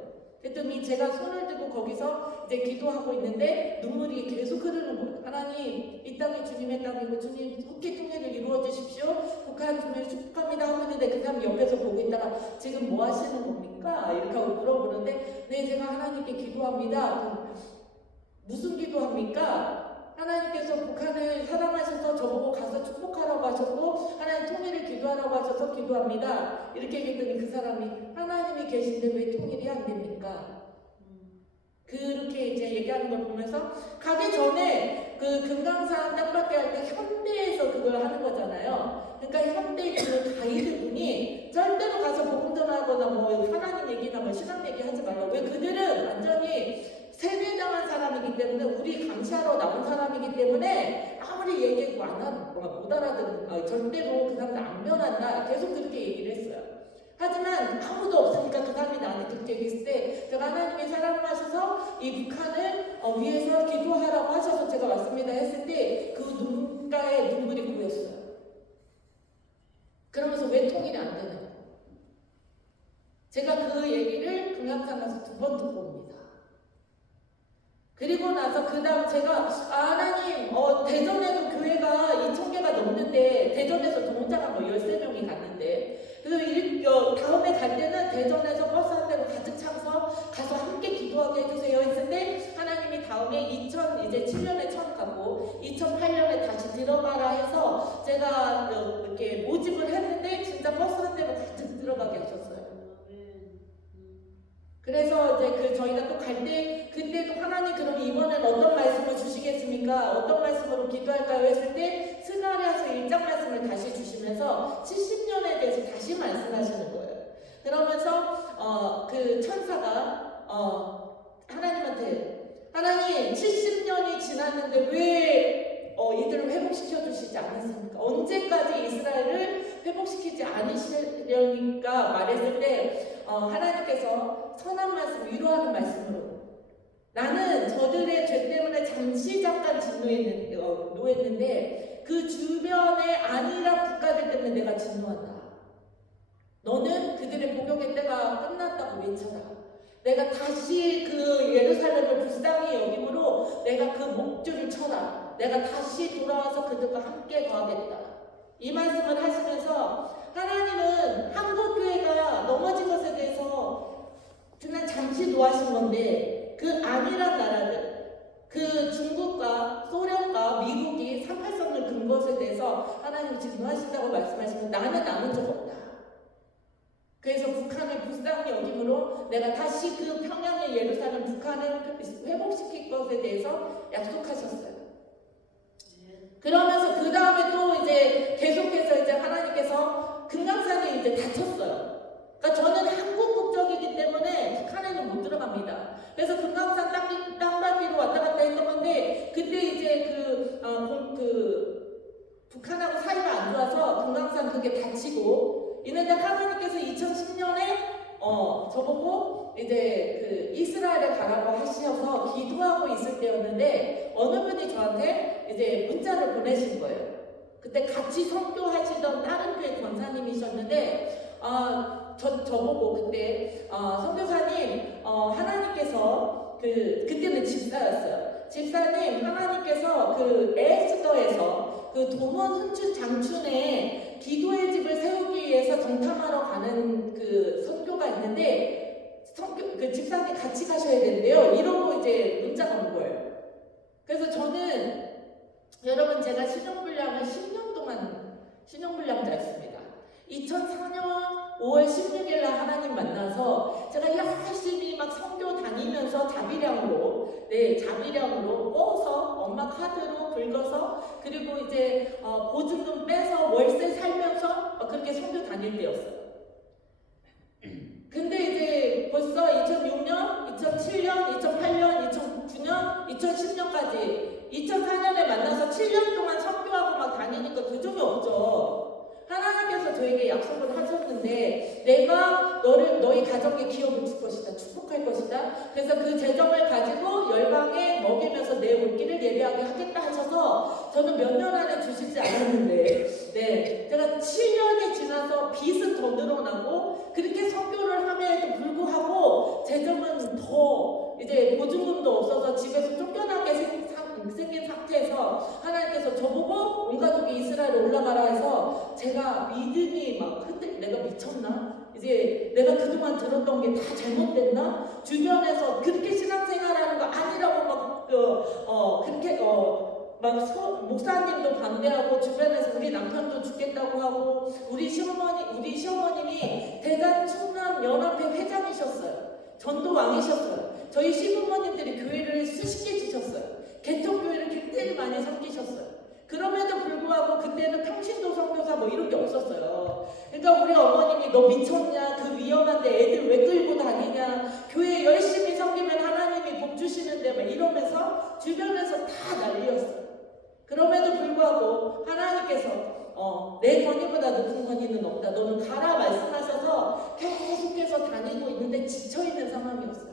그랬더니 제가 손을 들고 거기서 이제 기도하고 있는데 눈물이 계속 흐르는 거예요. 하나님, 이 땅이 주님의 땅이고 주님 속히 통일을 이루어 주십시오. 북한 주님을 축복합니다 하고 있는데 그 사람이 옆에서 보고 있다가 지금 뭐 하시는 겁니까? 이렇게 하고 물어보는데, 네, 제가 하나님께 기도합니다. 무슨 기도합니까? 하나님께서 북한을 사랑하셔서 저보고 가서 축복하라고 하셨고 하나님 통일을 기도하라고 하셔서 기도합니다. 이렇게 얘기했더니 그 사람이 하나님이 계신데 왜 통일이 안 됩니까? 그렇게 이제 얘기하는 걸 보면서 가기 전에 그 금강산 땅밖에 할 때 현대에서 그걸 하는 거잖아요. 그러니까 현대 그 가이드분이 절대로 가서 복음 전하거나 뭐 하나님 얘기나 뭐 신앙 얘기 하지 말라고. 왜? 그들은 완전히 세뇌당한 사람이기 때문에, 우리 감시하러 나온 사람이기 때문에 아무리 얘기해도 못 알아듣는, 절대로 그 사람들 안 변한다. 계속 그렇게 얘기를 했어요. 하지만 아무도 없으니까 그 사람이 나한테 그렇게 얘기했을 때 제가 하나님의 사랑을 하셔서 이 북한을 위해서 기도하라고 하셔서 제가 왔습니다 했을 때 그 눈가에 눈물이 고였어요. 그러면서 왜 통일이 안 되냐고. 제가 그 얘기를 금강산 가서 2번 듣고 옵니다. 그리고 나서 그 다음 제가 하나님 대전에도 교회가 2,000개가 넘는데 대전에서 동자가 뭐 13명이 갔는데, 그래서 다음에 갈 때는 대전에서 버스 한 대로 가득 차서 가서 함께 기도하게 해주세요 했을 때 하나님이 다음에 2007년에 처음 가고 2008년에 다시 들어가라 해서 제가 이렇게 모집을 했는데 진짜 버스 한 대로 가득 들어가게 하셨어요. 그래서 이제 저희가 또 갈 때 그때도 하나님 그럼 이번엔 어떤 말씀을 주시겠습니까? 어떤 말씀으로 기도할까요? 했을 때 스가랴서 1장 말씀을 다시 주시면서 70년에 대해서 다시 말씀하시는 거예요. 그러면서 그 천사가 하나님한테 하나님 70년이 지났는데 왜 이들을 회복시켜 주시지 않았습니까? 언제까지 이스라엘을 회복시키지 않으시려니까 말했을 때 하나님께서 선한 말씀, 위로하는 말씀으로 나는 저들의 죄 때문에 잠시 잠깐 진노했는데 그 주변의 안일한 국가들 때문에 내가 진노한다. 너는 그들의 복역의 때가 끝났다고 외쳐라. 내가 다시 그 예루살렘을 불쌍히 여김으로 내가 그 목줄을 쳐라. 내가 다시 돌아와서 그들과 함께 거하겠다. 이 말씀을 하시면서 하나님은 한국교회가 넘어진 것에 대해서 그냥 잠시 노하신 건데 그 안일한 나라들, 그 중국과 소련과 미국이 38선을 근 것에 대해서 하나님이 진노하신다고 말씀하시면 나는 남은 적 없다. 그래서 북한을 불쌍히 여김으로 내가 다시 그 평양의 예루살렘 북한을 회복시킬 것에 대해서 약속하셨어요. 그러면서 그 다음에 또 이제 계속해서 건강상 그게 다치고 있는데 하나님께서 2010년에 저보고 이제 그 이스라엘에 가라고 하셔서 기도하고 있을 때였는데 어느 분이 저한테 이제 문자를 보내신 거예요. 그때 같이 선교하시던 다른 교회 권사님이셨는데 저보고 그때 선교사님 하나님께서 그때는 집사였어요. 집사님 하나님께서 그 에스더에서 그 도몬 훈춘 장춘에 기도의 집을 세우기 위해서 정탐하러 가는 그 선교가 있는데 그 집사님 같이 가셔야 된대요. 이러고 이제 문자가 온 거예요. 그래서 저는 여러분 제가 신용불량을 10년 동안 신용불량자였습니다. 2004년 5월 16일 날 하나님 만나서 제가 열심히 막 선교 다니면서 자비량으로 꺼서 엄마 카드로 긁어서 그리고 이제 보증금 빼서 월세 살면서 그렇게 선교 다닐 때였어요. 근데 이제 벌써 2006년, 2007년, 2008년, 2009년, 2010년까지 2004년에 만나서 7년 동안 선교하고 막 다니니까 도중이 없죠. 하나님께서 저에게 약속을 하셨는데 내가 너희 가정의 기업을 줄 것이다. 축복할 것이다. 그래서 그 재정을 가지고 열방에 먹이면서 내 올 길을 예비하게 하겠다 하셔서 저는 몇 년 안에 주시지 않았는데 제가 7년이 지나서 빚은 더 늘어나고 그렇게 선교를 함에도 불구하고 재정은 더 이제 보증금도 없어서 집에서 쫓겨나게 생긴 상태에서 하나님께서 저보고 온 가족이 이스라엘에 올라가라 해서 제가 믿음이 막 내가 미쳤나? 이제 내가 그동안 들었던 게 다 잘못됐나? 주변에서 그렇게 신앙생활하는 거 아니라고 막 그렇게 목사님도 반대하고 주변에서 우리 남편도 죽겠다고 하고 우리 시어머님이 대단 충남 연합회 회장이셨어요. 전도왕이셨어요. 저희 시부모님들이 교회를 수십 개 주셨어요. 개척교회를 굉장히 많이 섬기셨어요. 그럼에도 불구하고 그때는 평신도 선교사 뭐 이런 게 없었어요. 그러니까 우리 어머님이 너 미쳤냐? 그 위험한데 애들 왜 끌고 다니냐? 교회 열심히 섬기면 하나님이 복 주시는데 막 이러면서 주변에서 다 난리였어요. 그럼에도 불구하고 하나님께서 내 권위보다 높은 권위는 없다. 너는 가라 말씀하셔서 계속해서 다니고 있는데 지쳐있는 상황이었어요.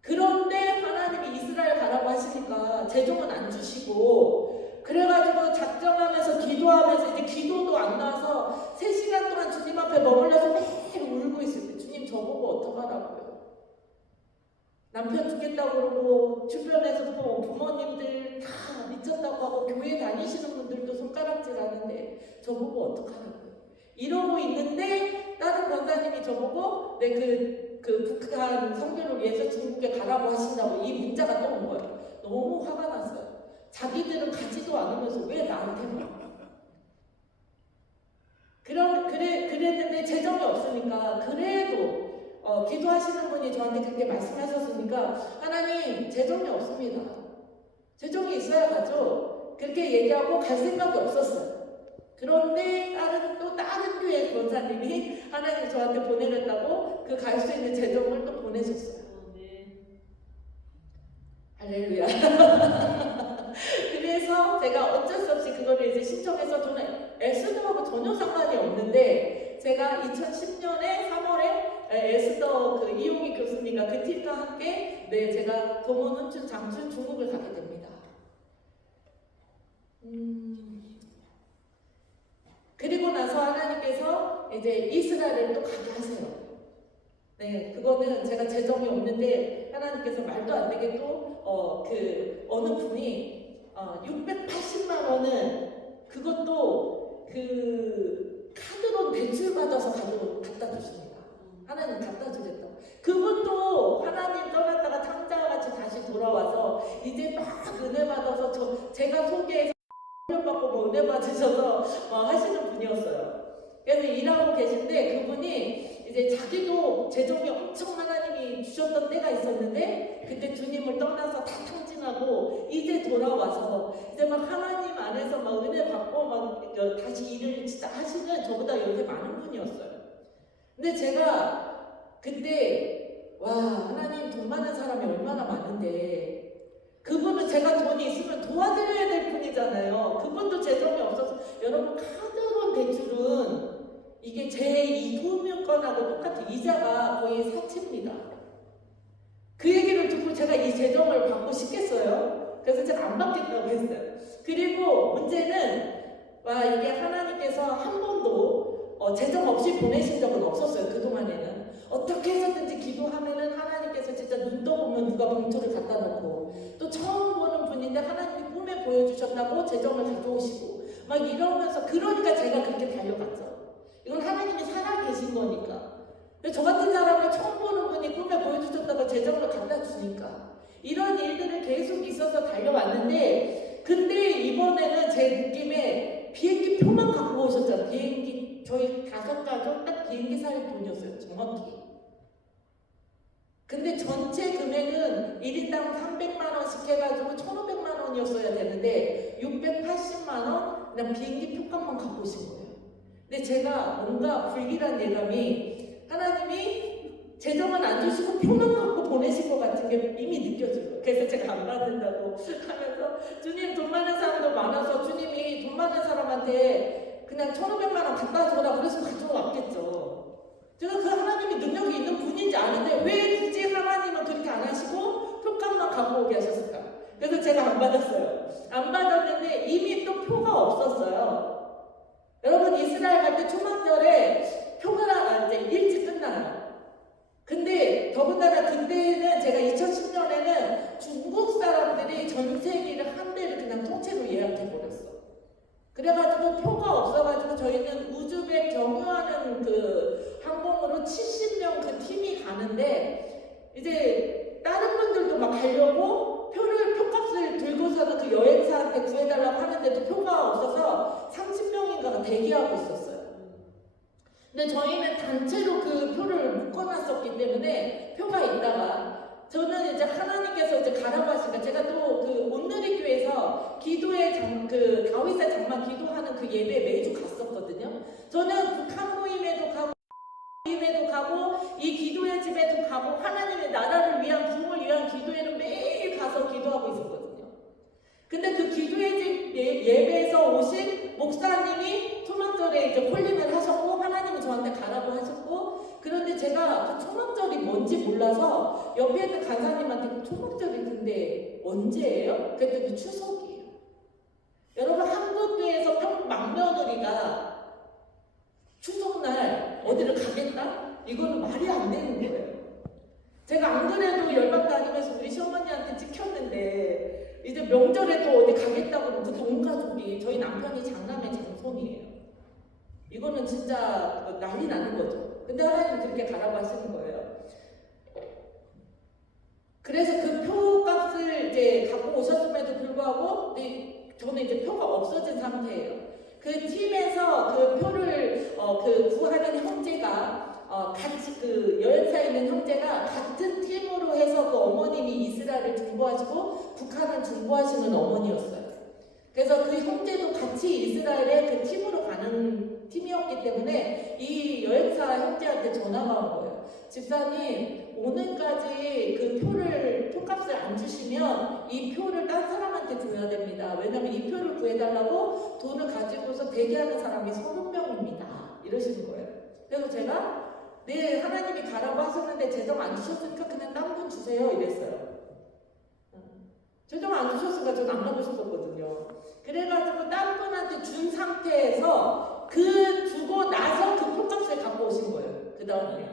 그런데 하나님이 이스라엘 가라고 하시니까 재정은 안 주시고 그래가지고 작정하면서 기도하면서 이제 기도도 안 나와서 3시간 동안 주님 앞에 머물러서 매일 울고 있을 때 주님 저보고 어떡하라고요. 남편 죽겠다고 그러고 주변에서 부모님들 다 미쳤다고 하고 교회 다니시는 분들도 손가락질 하는데 저보고 어떡하라고요. 이러고 있는데 다른 권사님이 저보고 그 북한 선교를 위해서 중국에 가라고 하신다고 이 문자가 또 온 거예요. 너무 화가 났어요. 자기들은 가지도 않으면서 왜 나한테만. 그랬는데 재정이 없으니까 그래도 기도하시는 분이 저한테 그렇게 말씀하셨으니까 하나님 재정이 없습니다. 재정이 있어야 가죠. 그렇게 얘기하고 갈 생각이 없었어요. 그런데 다른 교회 권사님이 하나님 저한테 보내겠다고 그 갈 수 있는 재정을 또 보내셨어요. 할렐루야. 그래서 제가 어쩔 수 없이 그거를 이제 신청해서 저는 에스더하고 전혀 상관이 없는데 제가 2010년에 3월에 에스더 그 이용희 교수님과 그 팀과 함께 제가 도몬 훈춘 장춘 중국을 가게 됩니다. 그리고 나서 하나님께서 이제 이스라엘을 또 가게 하세요. 그거는 제가 재정이 없는데 하나님께서 말도 안 되게 또 어느 분이 680만 원을 그것도 그 카드로 대출 받아서 갖다 주십니다. 하나님 갖다 주겠다고. 그분도 하나님 떠났다가 창자와 같이 다시 돌아와서 이제 막 은혜 받아서 제가 소개해서 받고 뭐 은혜 받으셔서 하시는 분이었어요. 그래서 일하고 계신데 그분이 이제 자기도 재정이 엄청 하나님이 주셨던 때가 있었는데 그때 주님을 떠나서 다 탕진하고 이제 돌아와서 이제 막 하나님 안에서 막 은혜 받고 막 다시 일을 진짜 하시는 저보다 요새 많은 분이었어요. 근데 제가 그때 와 하나님 돈 많은 사람이 얼마나 많은데 그분은 제가 돈이 있으면 도와드려야 될 분이잖아요. 그분도 재정이 없어서 여러분 카드 이자가 거의 4채입니다. 그 얘기를 듣고 제가 이 재정을 받고 싶겠어요? 그래서 제가 안 받겠다고 했어요. 그리고 문제는 이게 하나님께서 한 번도 재정 없이 보내신 적은 없었어요. 그동안에는 어떻게 해서든지 기도하면은 하나님께서 진짜 눈 떠보면 누가 봉투를 갖다 놓고, 또 처음 보는 분인데 하나님이 꿈에 보여주셨다고 재정을 가져오시고 막 이러면서, 그러니까 제가 그렇게 달려갔죠. 이건 하나님이 살아계신 거니까. 저 같은 사람을 처음 보는 분이 꿈에 보여주셨다고 재정을 갖다 주니까 이런 일들을 계속 있어서 달려왔는데, 근데 이번에는 제 느낌에 비행기 표만 갖고 오셨잖아요. 비행기, 저희 5가족 딱 비행기 살 돈이었어요. 정확히. 근데 전체 금액은 1인당 300만 원씩 해가지고 1,500만 원이었어야 되는데 680만 원 그냥 비행기 표값만 갖고 오신 거예요. 근데 제가 뭔가 불길한 예감이, 하나님이 재정은 안 주시고 표만 갖고 보내신 것 같은 게 이미 느껴져요. 그래서 제가 안 받는다고 하면서, 주님 돈 많은 사람도 많아서 주님이 돈 많은 사람한테 그냥 1,500만 원 갖다 줘라 그래서 가져왔겠죠. 제가 그 하나님이 능력이 있는 분인지 아는데 왜 굳이 하나님은 그렇게 안 하시고 표값만 갖고 오게 하셨을까? 그래서 제가 안 받았어요. 안 받았는데 이미 또 표가 없었어요. 여러분, 이스라엘 갈 때 초막절에 표가 이제 일찍 끝나요. 근데 더군다나 그때는 제가 2010년에는 중국 사람들이 전 세계를 한 대를 그냥 통째로 예약해버렸어. 그래가지고 표가 없어가지고 저희는 우즈벡 경유하는 그 항공으로 70명 그 팀이 가는데, 이제 다른 분들도 막 가려고 표값을 들고서는 그 여행사한테 구해달라고 하는데도 표가 없어서 30명인가가 대기하고 있었어요. 근데 저희는 단체로 그 표를 묶어놨었기 때문에 표가 있다가, 저는 이제 하나님께서 이제 가라고 하시니까, 제가 또 그 온누리교회에서 기도의 그 다윗의 장막 기도하는 그 예배 매주 갔었거든요. 저는 북한 모임에도 가고 이 기도의 집에도 가고 하나님의 나라를 위한, 부흥을 위한 기도회는 매일 가서 기도하고 있었거든요. 근데 그 기도의 집 예배에서 오신 목사님이 초막절에 이제 콜링을 하셨고, 하나님은 저한테 가라고 하셨고, 그런데 제가 그 초막절이 뭔지 몰라서 옆에 있는 간사님한테 초막절이 근데 언제예요? 그랬더니 추석이에요. 여러분, 한국교회에서 막며느리가 추석날 어디를 가겠다? 이거는 말이 안 되는 거예요. 제가 안 그래도 열방 다니면서 우리 시어머니한테 찍혔는데, 이제 명절에도 어디 가겠다고 그 온 가족이, 저희 남편이 장남의 장손이에요. 이거는 진짜 난리 나는 거죠. 근데 하나님은 그렇게 가라고 하시는 거예요. 그래서 그 표값을 이제 갖고 오셨음에도 불구하고 저는 이제 표가 없어진 상태예요. 그 팀에서 그 표를 그 구하는 형제가 같이, 그 여행사에 있는 형제가 같은 팀으로 해서 그 어머님이 이스라엘을 중보하시고 북한을 중보하시는 어머니였어요. 그래서 그 형제도 같이 이스라엘에 그 팀으로 가는 팀이었기 때문에 이 여행사 형제한테 전화가 온 거예요. 집사님, 오늘까지 그 표값을 안 주시면 이 표를 딴 사람한테 줘야 됩니다. 왜냐면 이 표를 구해달라고 돈을 가지고서 대기하는 사람이 30명입니다. 이러시는 거예요. 그래서 제가 네, 하나님이 가라고 하셨는데 재정 안 주셨으니까 그냥 딴 분 주세요 이랬어요. 재정 안 주셨으니까 저는 안 받으셨거든요. 그래가지고 딴 분한테 준 상태에서 주고 나서 그 표값을 갖고 오신 거예요. 그 다음에.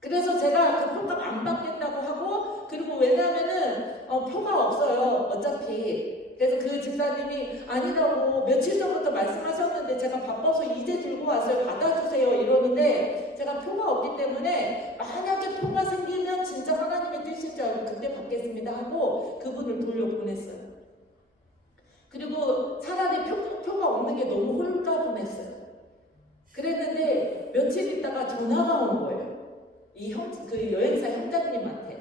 그래서 제가 그 표값 안 받겠다고 하고, 그리고 왜냐면은 표가 없어요. 어차피. 그래서 그 집사님이 아니라고 며칠 전부터 말씀하셨는데 제가 바빠서 이제 들고 왔어요. 받아주세요 이러는데, 제가 표가 없기 때문에 만약에 표가 생기면 진짜 하나님의 뜻일 줄 알고 그때 받겠습니다 하고 그분을 돌려보냈어요. 그리고 차라리 표가 없는 게 너무 홀가분했어요. 그랬는데 며칠 있다가 전화가 온 거예요. 그 여행사 형장님한테.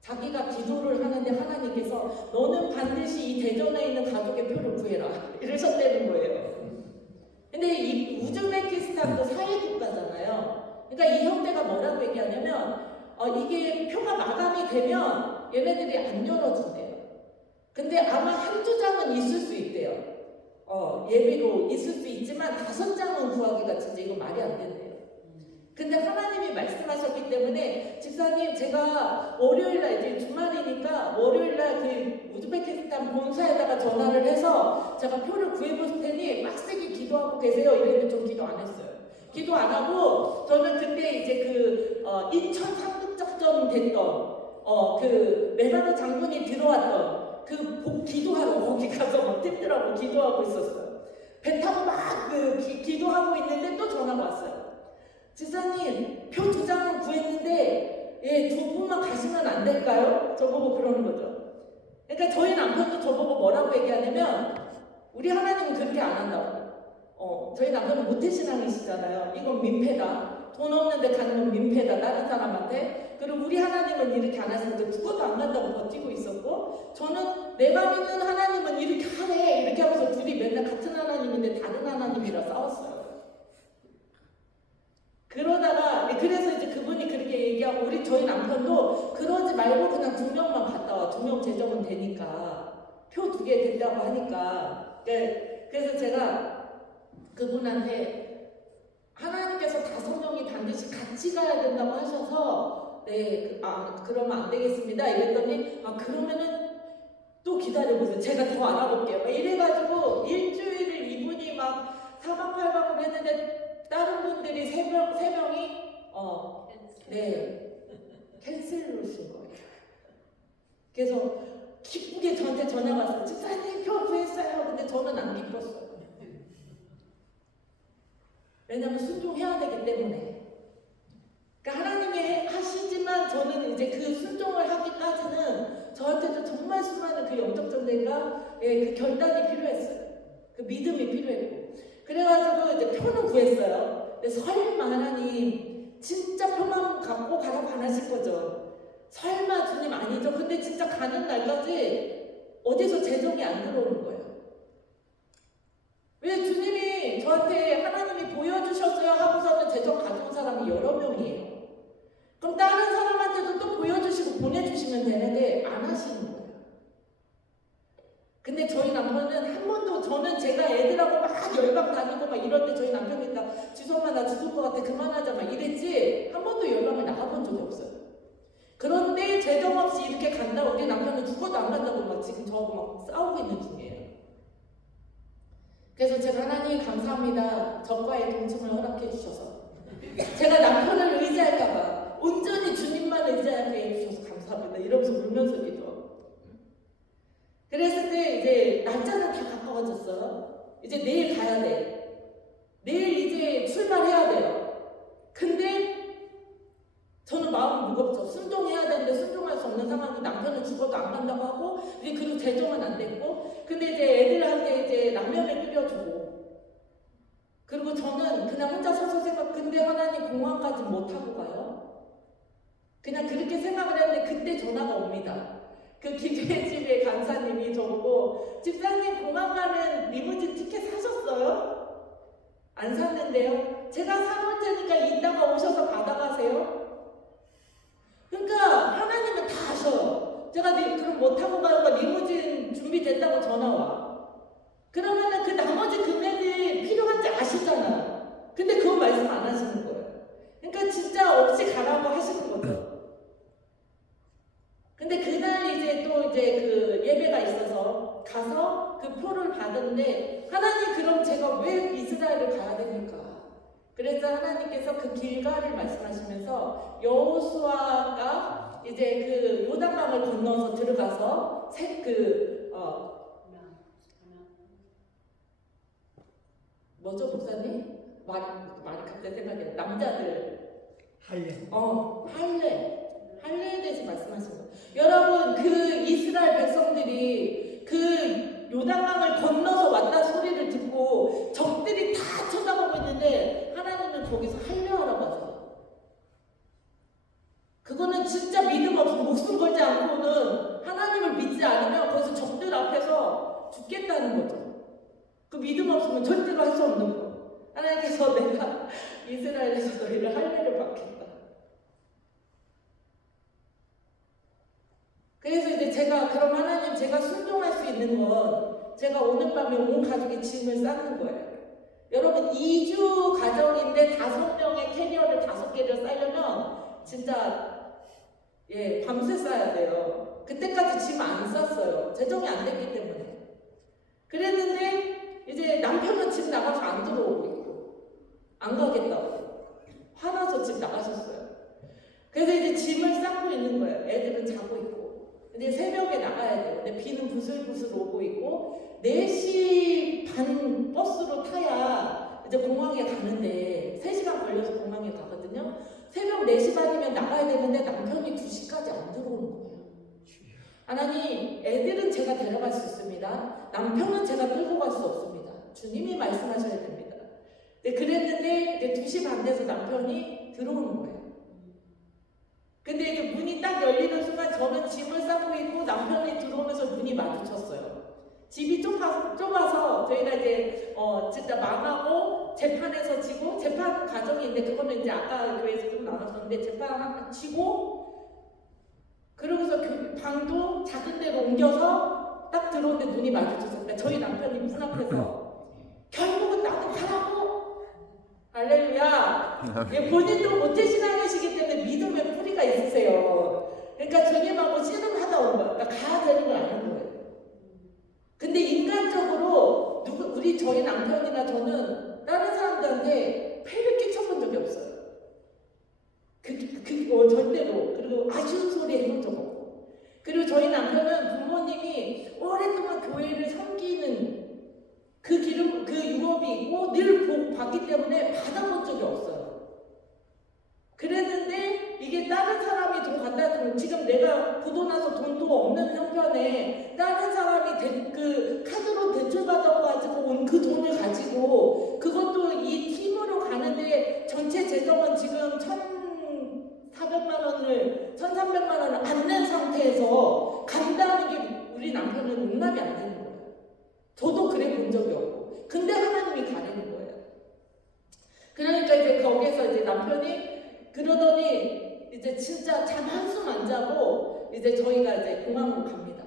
자기가 기도를 하는데 하나님께서 너는 반드시 이 대전에 있는 가족의 표를 구해라 이러셨다는 거예요. 근데 이 우즈베키스탄도 사회국가잖아요. 그러니까 이 형제가 뭐라고 얘기하냐면 이게 표가 마감이 되면 얘네들이 안 열어준대요. 근데 아마 한두 장은 있을 수 있대요. 예비로 있을 수 있지만 5장은 구하기가 진짜 이거 말이 안 된대요. 근데 하나님이 말씀하셨기 때문에 집사님 제가 월요일날 이제 주말이니까 월요일날 그 우즈베키스탄 본사에다가 전화를 해서 제가 표를 구해볼 테니 빡세게 기도하고 계세요. 이랬는데 좀 기도 안 했어요. 기도 안 하고 저는 그때 이제 그 인천 상륙작전 됐던 그 메가드 장군이 들어왔던 그 기도하러 거기 가서 막 팀들하고 기도하고 있었어요. 배 타고 막 기도하고 있는데 또 전화가 왔어요. 지사님 표 2장을 구했는데 두 분만 가시면 안 될까요? 저보고 그러는 거죠. 그러니까 저희 남편도 저보고 뭐라고 얘기하냐면 우리 하나님은 그렇게 안 한다고. 저희 남편은 모태신앙이시잖아요. 이건 민폐다. 돈 없는데 가는 건 민폐다. 다른 사람한테. 그리고 우리 하나님은 이렇게 안 하시는데 죽어도 안 간다고 버티고 있었고 저는 내가 믿는 하나님은 이렇게 하래. 이렇게 하면서 둘이 맨날 같은 하나님인데 다른 하나님이라 싸웠어요. 그러다가 그래서 이제 그분이 그렇게 얘기하고 저희 남편도 그러지 말고 그냥 2명만 갔다 와. 2명 재정은 되니까 표 2개 된다고 하니까 그래서 제가 그분한테 하나님께서 5명이 반드시 같이 가야 된다고 하셔서 그러면 안 되겠습니다 이랬더니 그러면은 또 기다려보세요. 제가 더 알아볼게요. 이래가지고 일주일을 이분이 막 사방팔방으로 했는데 다른 분들이 3명이 캔슬로 쓴 거예요. 그래서 기쁘게 저한테 전화가 왔어요. 집사님 표 구했어요. 근데 저는 안 기뻤어요. 왜냐면 순종해야 되기 때문에. 그러니까 하나님이 하시지만 저는 이제 그 순종을 하기까지는 저한테도 정말 수많은 그 영적 전쟁과 그 결단이 필요했어요. 그 믿음이 필요했고. 그래가지고 이제 표는 구했어요. 근데 설마 하나님 진짜 표만 갖고 가라고 안 하실 거죠. 설마 주님 아니죠. 근데 진짜 가는 날까지 어디서 재정이 안 들어오는 거예요. 왜 주님이 저한테 하나님이 보여주셨어요 하고서는 재정 가져온 사람이 여러 명이에요. 그럼 다른 사람한테도 또 보여주시고 보내주시면 되는데 안 하시는 거예요. 근데 저희 남편은 한 번도 저는 제가 애들하고 막 열방 다니고 막 이럴 때 저희 남편이 지성아 나 죽을 것 같아 그만하자 막 이랬지 한 번도 열방을 나가본 적이 없어요. 그런데 재정 없이 이렇게 간다고 우리 남편은 죽어도 안 간다고 막 지금 저하고 막 싸우고 있는 중이에요. 그래서 제가 하나님 감사합니다. 저과의 동침을 허락해 주셔서 제가 남편을 의지할까봐 온전히 주님만 의지하게 해주셔서 감사합니다. 이러면서 울면서 기도하고 그랬을 때 이제 날짜는 다 가까워졌어요. 이제 내일 가야 돼. 내일 이제 출발해야 돼요. 근데 저는 마음이 무겁죠. 순종해야 되는데 순종할 수 없는 상황이 남편은 죽어도 안 간다고 하고 그리고 재정은 안 됐고 근데 이제 애들한테 이제 라면을 끓여주고 그리고 저는 그냥 혼자 서서 근데 하나님 공항까지 못 타고 가요. 그냥 그렇게 생각을 했는데 그때 전화가 옵니다. 그 기도의 강사님이 저보고 집사님 공항 가는 리무진 티켓 사셨어요? 안 샀는데요. 제가 사놓을 테니까 이따가 오셔서 받아가세요. 그러니까 하나님은 다 아셔요. 제가 그럼 못 타고 가니까 리무진 준비됐다고 전화 와. 그러면은 그 나머지 금액이 필요한지 아시잖아요. 근데 그거 말씀 안 하시는 거예요. 그러니까 진짜 없이 가라고 하시는 거죠. 근데 그날 이제 또 이제 그 예배가 있어서 가서 그 표를 받은데 하나님 그럼 제가 왜 이스라엘을 가야 됩니까? 그래서 하나님께서 그 길가를 말씀하시면서 여호수아가 이제 그 요단강을 건너서 들어가서 뭐죠 목사님? 말이 갑자기 생각이 나. 남자들 할례에 대해서 말씀하신 거예요. 여러분 그 이스라엘 백성들이 그 요단강을 건너서 왔다 소리를 듣고 적들이 다 쳐다보고 있는데 하나님은 거기서 할례하라고 하세요. 그거는 진짜 믿음 없으면 목숨 걸지 않고는 하나님을 믿지 않으면 거기서 적들 앞에서 죽겠다는 거죠. 그 믿음 없으면 절대로 할 수 없는 거. 하나님께서 내가 이스라엘에서 너희를 할례를 받겠다. 그래서 이제 그럼 하나님 제가 순종할 수 있는 건 제가 오늘 밤에 온 가족의 짐을 싸는 거예요. 여러분 2주 가정인데 5명의 캐리어를 5개를 싸려면 진짜 밤새 싸야 돼요. 그때까지 짐 안 쌌어요. 재정이 안 됐기 때문에. 그랬는데 이제 남편은 집 나가서 안 들어오고 있고 안 가겠다고 화나서 집 나가셨어요. 그래서 이제 짐을 싸고 있는 거예요. 애들은 자고 있고. 근데 새벽에 나가야 돼요. 근데 비는 부슬부슬 오고 있고 4시 반 버스로 타야 이제 공항에 가는데 3시간 걸려서 공항에 가거든요. 새벽 4시 반이면 나가야 되는데 남편이 2시까지 안 들어오는 거예요. 하나님, 애들은 제가 데려갈 수 있습니다. 남편은 제가 끌고 갈 수 없습니다. 주님이 말씀하셔야 됩니다. 네, 그랬는데 이제 2시 반 돼서 남편이 들어오는 거예요. 근데 이제 문이 딱 열리는 순간 저는 짐을 싸고 있고 남편이 들어오면서 눈이 마주쳤어요. 집이 좁아서 저희가 이제 진짜 망하고 재판에서 지고 재판 과정인데 그거는 이제 아까 교회에서 좀 나눴었는데 재판 지고 그러고서 방도 작은 데로 옮겨서 딱 들어오는데 눈이 마주쳤어요. 그러니까 저희 남편이 문 앞에서 결국은 나도 가라고 할렐루야. 본인도 모태신앙이시기 때문에 믿음의 뿌리가 있으세요. 그러니까 주님하고 씨름하다 온 거예요. 그러니까 가야 되는 걸 아는 거예요. 근데 인간적으로 저희 남편이나 저는 다른 사람들한테 폐를 끼쳐본 적이 없어요. 절대로. 그리고 아쉬운 소리 해본 적 없고. 그리고 저희 남편은 부모님이 오랫동안 교회를 섬기는 그 유업이 있고 늘 복 받기 때문에 받아본 적이 없어요. 그랬는데 이게 다른 사람이 돈 갖다 주면 지금 내가 부도 나서 돈도 없는 형편에 다른 사람이 그 카드로 대출 받아가지고 온 그 돈을 가지고 그것도 이 팀으로 가는데 전체 재정은 지금 1,300만 원을 안 낸 상태에서 간다는 게 우리 남편은 용납이 안 되는 거예요. 저도 그래 본 적이 없고. 근데 하나님이 가르는 거예요. 그러니까 이제 거기에서 이제 남편이 그러더니 이제 진짜 잠 한숨 안 자고 이제 저희가 이제 공항으로 갑니다.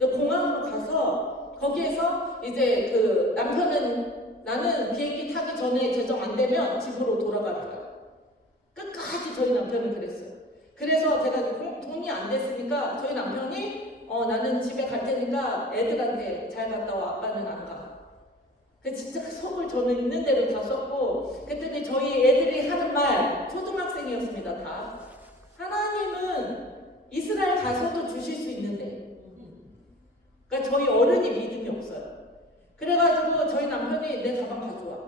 공항으로 가서 거기에서 이제 그 남편은 나는 비행기 타기 전에 재정 안 되면 집으로 돌아갈 거야. 끝까지 저희 남편은 그랬어요. 그래서 제가 돈이 안 됐으니까 저희 남편이 나는 집에 갈 테니까 애들한테 잘 갔다 와. 아빠는 안 가. 그 진짜 그 속을 저는 있는 대로 다 썼고 그랬더니 저희 애들이 하는 말 초등학생이었습니다. 다 하나님은 이스라엘 가서도 주실 수 있는데 그러니까 저희 어른이 믿음이 없어요. 그래가지고 저희 남편이 내 가방 가져와.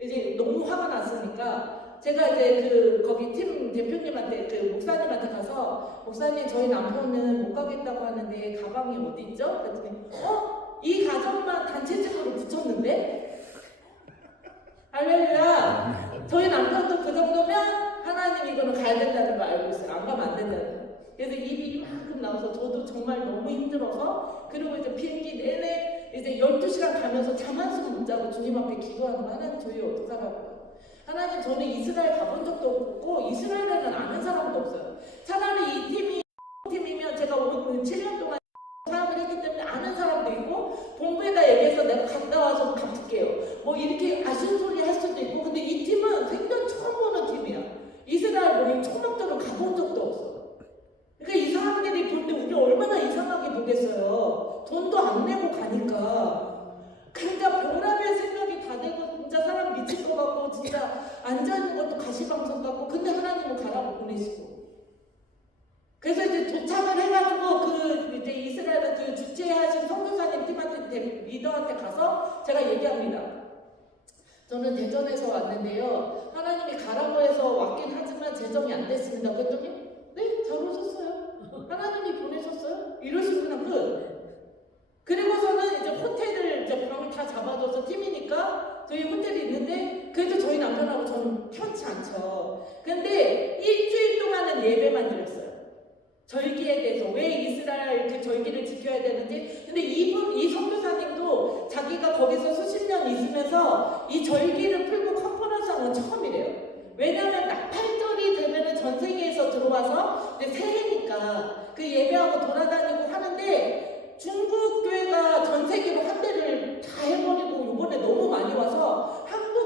이제 너무 화가 났으니까 제가 이제 거기 팀 대표님한테 목사님한테 가서 목사님 저희 남편은 못 가겠다고 하는데 가방이 어디 있죠? 그랬더니 이 가정만 단체적으로 붙였는데? 할렐루야! 저희 남편도 그 정도면 하나님 이거는 가야 된다는 걸 알고 있어요. 안 가면 안 된다는 거. 그래서 입이 이만큼 나와서 저도 정말 너무 힘들어서 그리고 이제 비행기 내내 이제 12시간 가면서 잠 한숨 못 자고 주님 앞에 기도하는 거 하나님 저희 어떡하라고요? 하나님 저는 이스라엘 가본 적도 없고 이스라엘에는 아는 사람도 없어요. 차라리 이 팀이면 제가 7년 동안 사업을 했기 때문에 아는 사람도 있고 본부에다 얘기해서 내가 갔다 와서 갚을게요. 뭐 이렇게 아쉬운 소리 할 수도 있고 근데 이 팀은 생전 처음 보는 팀이야. 이스라엘 모임 초막들은 가본 적도 없어. 그러니까 이 사람들이 볼 때 우리 얼마나 이상하게 보겠어요. 돈도 안 내고 가니까. 그러니까 별의별 생각이 다 되고 진짜 사람 미칠 것 같고 진짜 앉아있는 것도 가시방석 같고 근데 하나님은 가라고 보내시고 그래서 이제 도착을 해가지고 이제 이스라엘 주최하신 선교사님 팀한테 리더한테 가서 제가 얘기합니다. 저는 대전에서 왔는데요. 하나님이 가라고 해서 왔긴 하지만 재정이 안 됐습니다. 그랬더니 네? 잘 오셨어요. 하나님이 보내셨어요. 이러시구나 끝. 그리고서는 이제 호텔을 이제 방을 다 잡아줘서 팀이니까 저희 호텔이 있는데 그래도 저희 남편하고 저는 편치 않죠. 근데 일주일 동안은 예배만 드렸어요. 절기에 대해서 왜 이스라엘 그 절기를 지켜야 되는지. 근데 이 선교사님도 자기가 거기서 수십 년 있으면서 이 절기를 풀고 컨퍼런스 한 건 처음이래요. 왜냐하면 나팔절이 되면은 전 세계에서 들어와서 이제 새해니까 그 예배하고 돌아다니고 하는데 중국 교회가 전 세계로 환대를 다 해버리고 이번에 너무 많이 와서 한국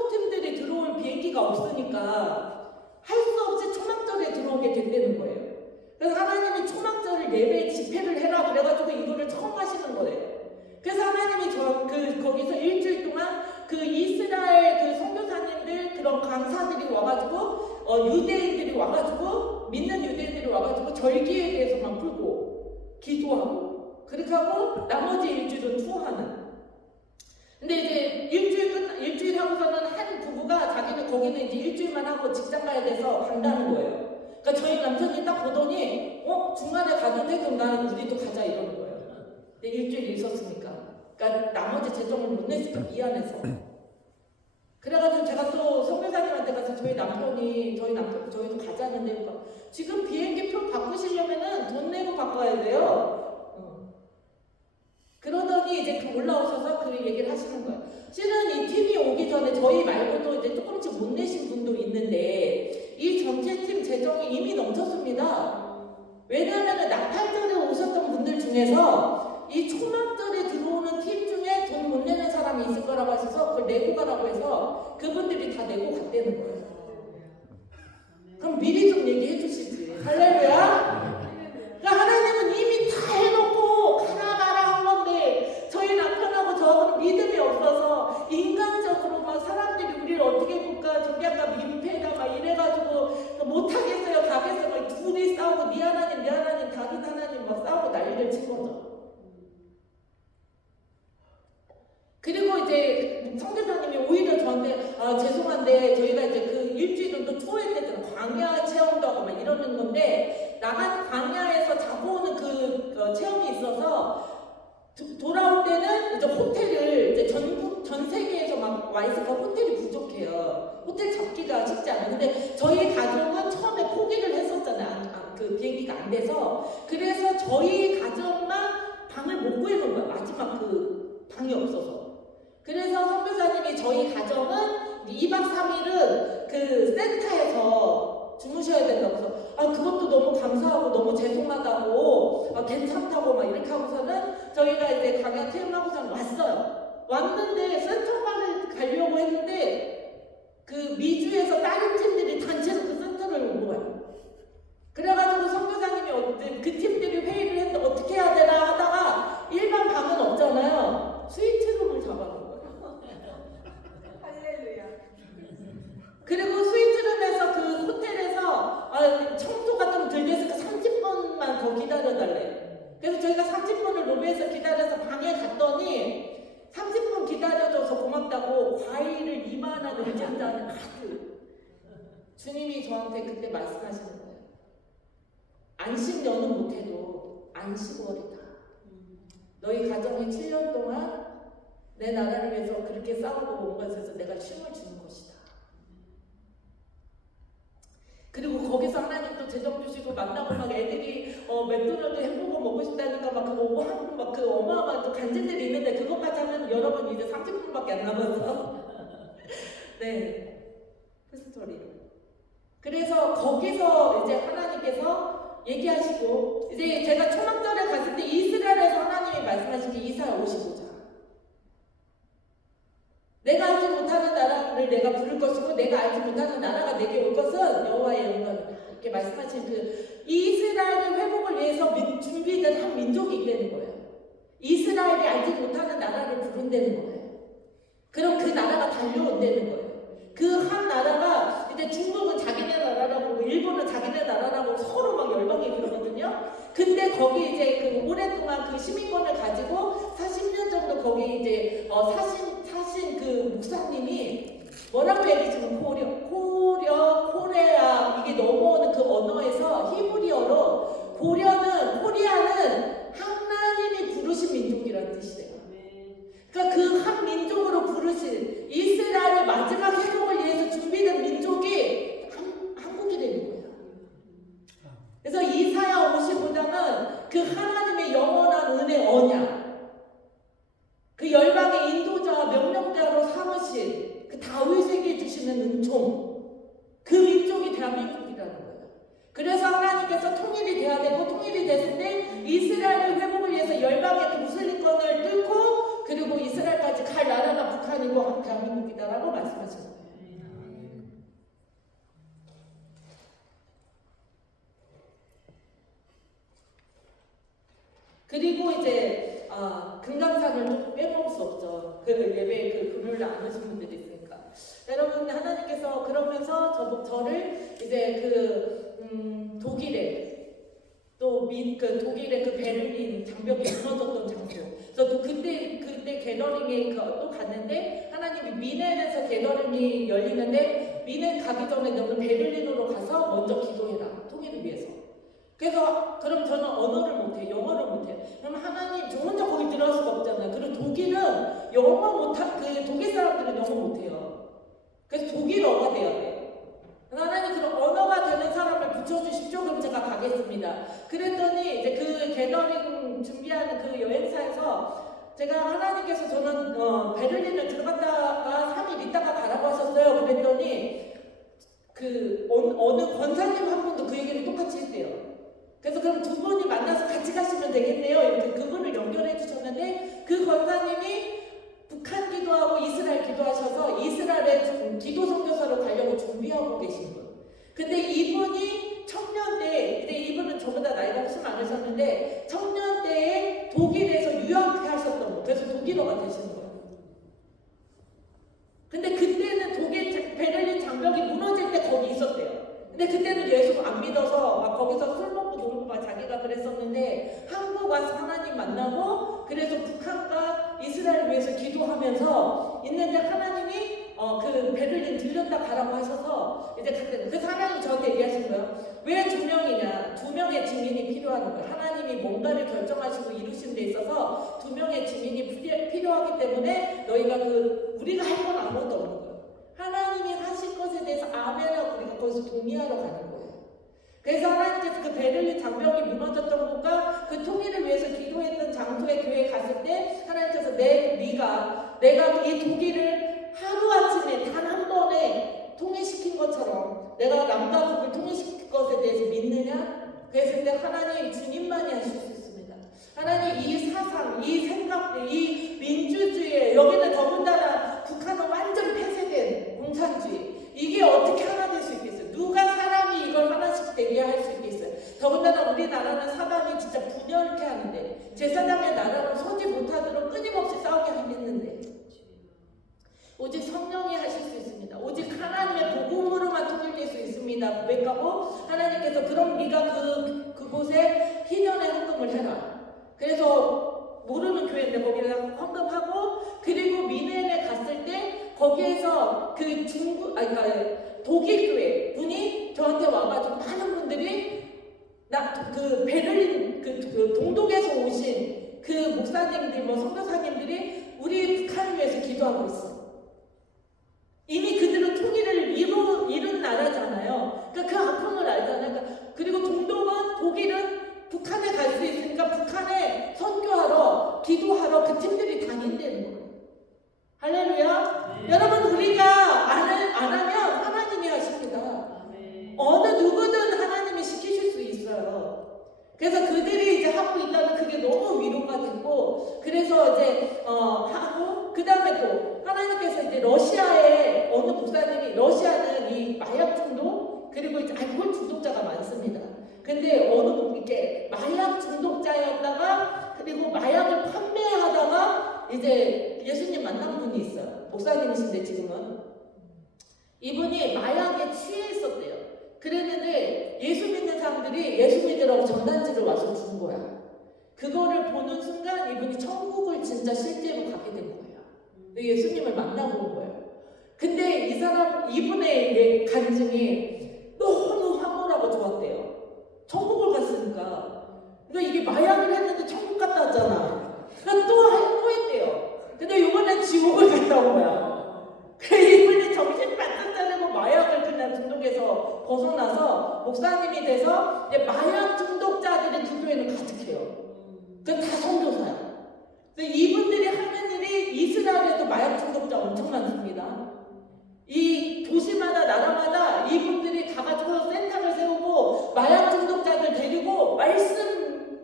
보니까 할 수 없이 초막절에 들어오게 된다는 거예요. 그래서 하나님이 초막절을 예배 집회를 해라 그래가지고 이거를 처음 하시는 거예요. 그래서 하나님이 거기서 일주일 동안 그 이스라엘 그 선교사님들 그런 강사들이 와가지고 유대인들이 와가지고 믿는 유대인들이 와가지고 절기에 대해서만 풀고 기도하고 그렇게 하고 나머지 일주일은 투어하는. 근데 이제 일주일 하고서는 한 부부가 자기는 거기는 이제 일주일만 하고 직장 가야 돼서 간다는 거예요. 그러니까 저희 남편이 딱 보더니 중간에 가도 돼? 그럼 나는 우리도 가자 이러는 거예요. 근데 일주일 있었으니까. 그러니까 나머지 재정을 못 냈으니까 미안해서. 그래가지고 제가 또 선교사님한테 가서 저희도 가자는데 그러니까 지금 비행기표 바꾸시려면은 돈 내고 바꿔야 돼요. 그러더니 이제 올라오셔서 그 얘기를 하시는 거예요. 실은 이 팀이 오기 전에 저희 말고도 이제 조금씩 못 내신 분도 있는데 이 전체 팀 재정이 이미 넘쳤습니다. 왜냐하면 나팔절에 오셨던 분들 중에서 이 초막절에 들어오는 팀 중에 돈 못 내는 사람이 있을 거라고 하셔서 그걸 내고 가라고 해서 그분들이 다 내고 갔다는 거예요. 그럼 미리 좀 얘기해 주시지. 할렐루야? 그러니까 하나님은 이미 다 해놓고 가라 한 건데 저희 남편하고 저하고는 믿음이 없어서 인간적으로 막 사람들이 우리를 어떻게 볼까 저기 아까 민폐다 막 이래가지고 못하겠어요 가겠어요 막 둘이 싸우고 네 하나님 다른 하나님 막 싸우고 난리를 친 거죠. 그리고 이제 선교사님이 오히려 저한테 죄송한데 저희가 이제 그 일주일 정도 투어했대잖아요. 광야 체험도 하고 막 이러는 건데 나간 광야에서 자고 오는 그 체험이 있어서 돌아올 때는 이제 호텔을 이제 전 세계에서 막 와 있으니까 호텔이 부족해요. 호텔 잡기가 쉽지 않아요. 근데 저희 가족은 처음에 포기를 했었잖아요. 그 비행기가 안 돼서. 그래서 저희 가족만 방을 못 구해놓은 거예요. 마지막 그 방이 없어서. 그래서 선교사님이 저희 가정은 2박 3일은 그 센터에서 주무셔야 된다고 해서 그것도 너무 감사하고 너무 죄송하다고 괜찮다고 막 이렇게 하고서는 저희가 이제 강연 체험하고서는 왔어요. 왔는데 센터를 가려고 했는데 그 미주에서 다른 팀들이 단체로 그 센터를 온 거예요. 그래가지고 선교사님이 그 팀들이 회의를 했는데 어떻게 해야 되나 하다가 일반 방은 없잖아요. 스위트룸을 잡아놓은 거예요. 그리고 스위트룸에서 그 호텔에서 청소가 좀 덜 돼서 30분만 더 기다려달래. 그래서 저희가 30분을 로비에서 기다려서 방에 갔더니 30분 기다려줘서 고맙다고 과일을 이만한 의전잔을 가득. 주님이 저한테 그때 말씀하시는 거예요. 안식년은 못해도 안식월이다. 너희 가정이 7년 동안 내 나라를 위해서 그렇게 싸우고 온 것에서 내가 쉼을 주는 것이다. 그리고 거기서 하나님 또 재정 주시고 만나고 막 애들이 맥도날드 햄버거 먹고 싶다니까 막 그거 하고 막 그 어마어마한 또 간증들이 있는데 그것까지 하면 여러분 이제 30분밖에 안 남았어. 네, 스토리. 그래서 거기서 이제 하나님께서 얘기하시고 이제 제가 초막절에 갔을 때 이스라엘에서 하나님이 말씀하신 게 이사야 55장. 내가 알지 못하는 나라를 내가 부를 것이고 내가 알지 못하는 나라가 내게 올 것은 여호와의 영광이다. 이렇게 말씀하신 그 이스라엘의 회복을 위해서 준비된 한 민족이 있다는 거예요. 이스라엘이 알지 못하는 나라를 부른다는 거예요. 그럼 그 나라가 달려온다는 거예요. 그 한 나라가 이제 중국은 자기네 나라라고 일본은 자기네 나라라고 서로 막 열방이 그러거든요. 근데 거기 이제 그 오랫동안 그 시민권을 가지고 40년 정도 거기 이제 사신 그 목사님이 뭐라고 얘기하시면 코레아 이게 넘어오는 그 언어에서 히브리어로 코리아는 하나님이 부르신 민족이라는 뜻이래요. 그러니까 그 한 민족으로 부르신 이스라엘의 마지막 회복을 위해서 준비된 민족이 한국이 되는 거예요. 그래서 이사야 55장은 그 하나님의 영원한 은혜 언약, 그 열방의 인도자 명령자로 삼으신 그 다윗에게 주시는 은총, 그 민족이 대한민국이라는 거예요. 그래서 하나님께서 통일이 돼야 되고 통일이 됐을 때 이스라엘의 회복을 위해서 열방의 그 무슬림권을 뚫고 그리고 이스라엘까지 갈 나라가 북한이고 대한민국이다라고 말씀하신 거예요. 그리고 이제 금강산을 또 빼먹을 수 없죠. 그 예배 그 금요일에 안 오신 분들이 있으니까. 여러분 하나님께서 그러면서 저를 이제 독일에 또 독일의 그 베를린 장벽이 무너졌던 장소. 그래서 또 그때 게더링에 또 갔는데 하나님이 미넨에서 게더링이 열리는데 미넨 가기 전에 너는 베를린으로 가서 먼저 기도해라. 통일을 위해서. 그래서 그럼 저는 언어를 못해, 영어를 못해. 그럼 하나님 저 혼자 거기 들어갈 수가 없잖아요. 그리고 독일은 독일 사람들은 영어 못해요. 그래서 독일어가 돼야 돼요. 하나님 그런 언어가 되는 사람을 붙여주십시오. 그럼 제가 가겠습니다. 그랬더니 이제 그 게더링 준비하는 그 여행사에서 제가 하나님께서 저는 베를린을 들어갔다가 3일 있다가 가라고 하셨어요. 그랬더니 어느 권사님 한 분도 그 얘기를 똑같이 했대요. 그래서 그럼 두 분이 만나서 같이 가시면 되겠네요. 이렇게 그분을 연결해 주셨는데 그 권사님이 북한 기도하고 이스라엘 기도하셔서 이스라엘에 기도 선교사로 가려고 준비하고 계신 분. 근데 이분이 청년 때, 근데 이분은 저보다 나이가 훨씬 많으셨는데 청년 때에 독일에서 유학하셨던 분. 그래서 독일어가 되시는 거예요. 근데 그때는 베를린 장벽이 무너질 때 거기 있었대요. 근데 그때는 예수 안 믿어서 막 거기서 술 먹고 놀고 막 자기가 그랬었는데 한국 와서 하나님 만나고 그래서 북한과 이스라엘 위해서 기도하면서 있는데 하나님이 그 베를린 들렸다 가라고 하셔서 이제 갔대요. 그래서 하나님 저한테 얘기하신 거예요. 왜 2명이냐? 2명의 증인이 필요한 거예요. 하나님이 뭔가를 결정하시고 이루신 데 있어서 2명의 증인이 필요하기 때문에 너희가 우리가 할 건 아무것도 없는 거예요. 하나님이 하실 것에 대해서 아멘하고 우리가 거기서 동의하러 가는 거예요. 그래서 하나님께서 그 베를린 장벽이 무너졌던 곳과 그 통일을 위해서 기도했던 장소의 교회에 갔을 때 하나님께서 내가 이 독일을 하루아침에 단 한 번에 통일시킨 것처럼 내가 남과 북을 통일시킬 것에 대해서 믿느냐? 그랬을 때 하나님 주님만이 하실 수 있습니다. 하나님 이 사상, 이 생각들, 이 민주주의 여기는 더군다나 북한은 완전 폐쇄된 공산주의 이게 어떻게 하나 될 수 있겠어요? 누가 사람이 이걸 하나씩 되게 할 수 있겠어요? 더군다나 우리나라는 사람이 진짜 분열케 하는데 제사장의 나라는 서지 못하도록 끊임없이 싸우게 하겠는데 오직 성령이 하실 수 있습니다. 오직 하나님의 복음으로만 통일될 수 있습니다. 고백하고 하나님께서 그럼 네가 그곳에 희년의 헌금을 해라. 그래서 모르는 교회인데 거기를 헌금하고 그리고 미넨에 갔을 때 거기에서 독일 교회 분이 저한테 와가지고 많은 분들이 베를린 동독에서 오신 그 목사님들 선교사님들이 우리 북한을 위해서 기도하고 있어. 이미 그들은 통일을 이룬 나라잖아요. 그러니까 그 아픔을 알잖아요. 그리고 독일은 북한에 갈 수 있으니까 북한에 선교하러 기도하러 그 팀들이 다닌다는 거예요. 할렐루야. 네. 여러분 우리가 안 하면 하나님이 하십니다. 네. 어느 누구든 하나님이 시키실 수 있어요. 그래서 그들이 이제 하고 있다는 그게 너무 위로가 됐고 그래서 이제 하고 그 다음에 또 하나님께서 이제 러시아의 어느 목사님이 러시아는 이 마약 중독 그리고 이제 알코올 중독자가 많습니다. 근데 이렇게 마약 중독자였다가 그리고 마약을 판매하다가 이제 예수님 만난 분이 있어요. 목사님이신데 지금은 이분이 마약에 취해 있었대요. 그랬는데 예수 믿는 사람들이 예수 믿으라고 전단지를 와서 준 거야. 그거를 보는 순간 이분이 천국을 진짜 실제로 가게 된 거예요. 예수님을 만나본 거예요. 근데 이분의 간증이 너무 황홀하고 좋았대요. 천국을 갔으니까. 그러니까 이게 마약을 했는데 천국 갔다 왔잖아. 그러니까 또 했대요. 근데 이번엔 지옥을 갔다 온 거야. 그래서 이분이 정신 바짝 차리고 마약을 그냥 중독에서 벗어나서 목사님이 돼서 이제 마약 중독자들이 그 교회는 가득해요. 그 다 선교사야. 이분들이 하는 일이 이스라엘에도 마약 중독자 엄청 많습니다. 이 도시마다 나라마다 이분들이 가가지고 센터를 세우고 마약 중독자들 데리고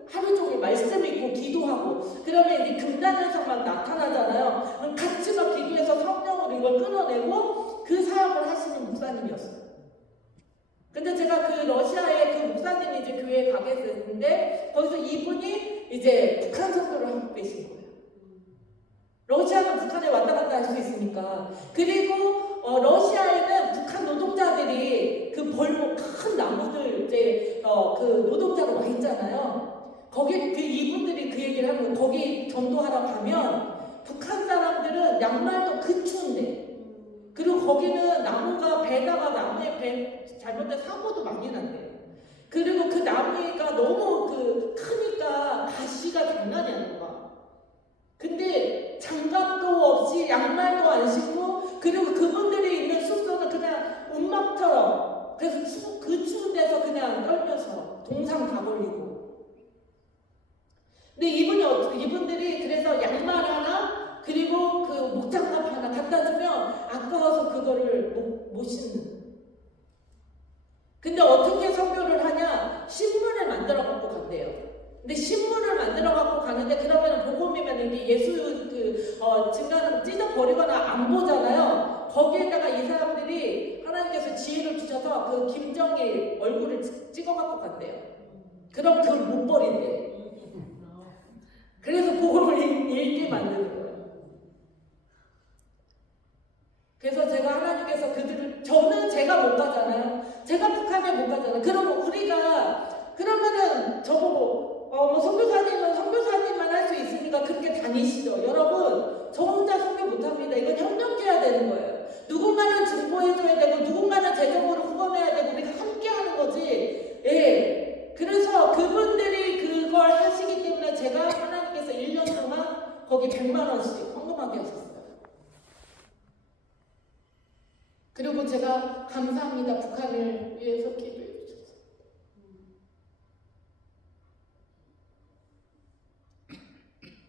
하루 종일 말씀 읽고 기도하고 그러면 이제 금단현상 막 나타나잖아요. 그럼 같이 막 기도해서 성령으로 이걸 끊어내고 그 사역을 하시는 목사님이었어요. 근데 제가 그 러시아의 그 목사님이 이제 교회에 가게 됐는데 거기서 이분이 이제 북한 선교를 하고 계신 거예요. 러시아는 북한에 왔다 갔다 할 수 있으니까. 그리고 러시아에는 북한 노동자들이 그 벌목 큰 나무들 이제 그 노동자로 와 있잖아요. 거기 그 이분들이 그 얘기를 하는 거예요. 거기 전도하러 가면 북한 사람들은 양말도 그 추운데, 그리고 거기는 나무가 배다가 나무에 배 잘못된 사고도 많이 난대요. 그리고 그 나무가 너무 그 크니까 가시가 장난이 아닌 거야. 근데 장갑도 없이 양말도 안 신고, 그리고 그분들이 있는 숙소는 그냥 움막처럼, 그래서 그 추운 데서 그냥 떨면서 동상 다 걸리고. 근데 이분들이 그래서 양말 하나 그리고 그 목장갑 하나 갖다 주면 아까워서 그거를 못 신는. 근데 어떻게 선교를 하냐? 신문을 만들어 갖고 간대요. 근데 신문을 만들어 갖고 가는데, 그러면 복음이면 이게 예수 증거는 찢어버리거나 안 보잖아요. 거기에다가 이 사람들이 하나님께서 지혜를 주셔서 그 김정일 얼굴을 찍어 갖고 간대요. 그럼 그걸 못 버린대. 그래서 복음을 읽게 만드는 거예요. 그래서 제가 하나님께서 저는 제가 못 가잖아요. 제가 북한에 못 가잖아요. 그러면 그러면은 저보고 선교사님은 선교사님만 할 수 있으니까 그렇게 다니시죠. 여러분, 저 혼자 선교 못합니다. 이건 협력해야 되는 거예요. 누군가는 증보해줘야 되고, 누군가는 재정으로 후원해야 되고, 우리가 함께 하는 거지. 예. 그래서 그분들이 그걸 하시기 때문에 제가 하나님께서 1년 동안 거기 100만 원씩 헌금하게 하셨어요. 그리고 제가 감사합니다. 북한을 위해서 기도해 주셨어요.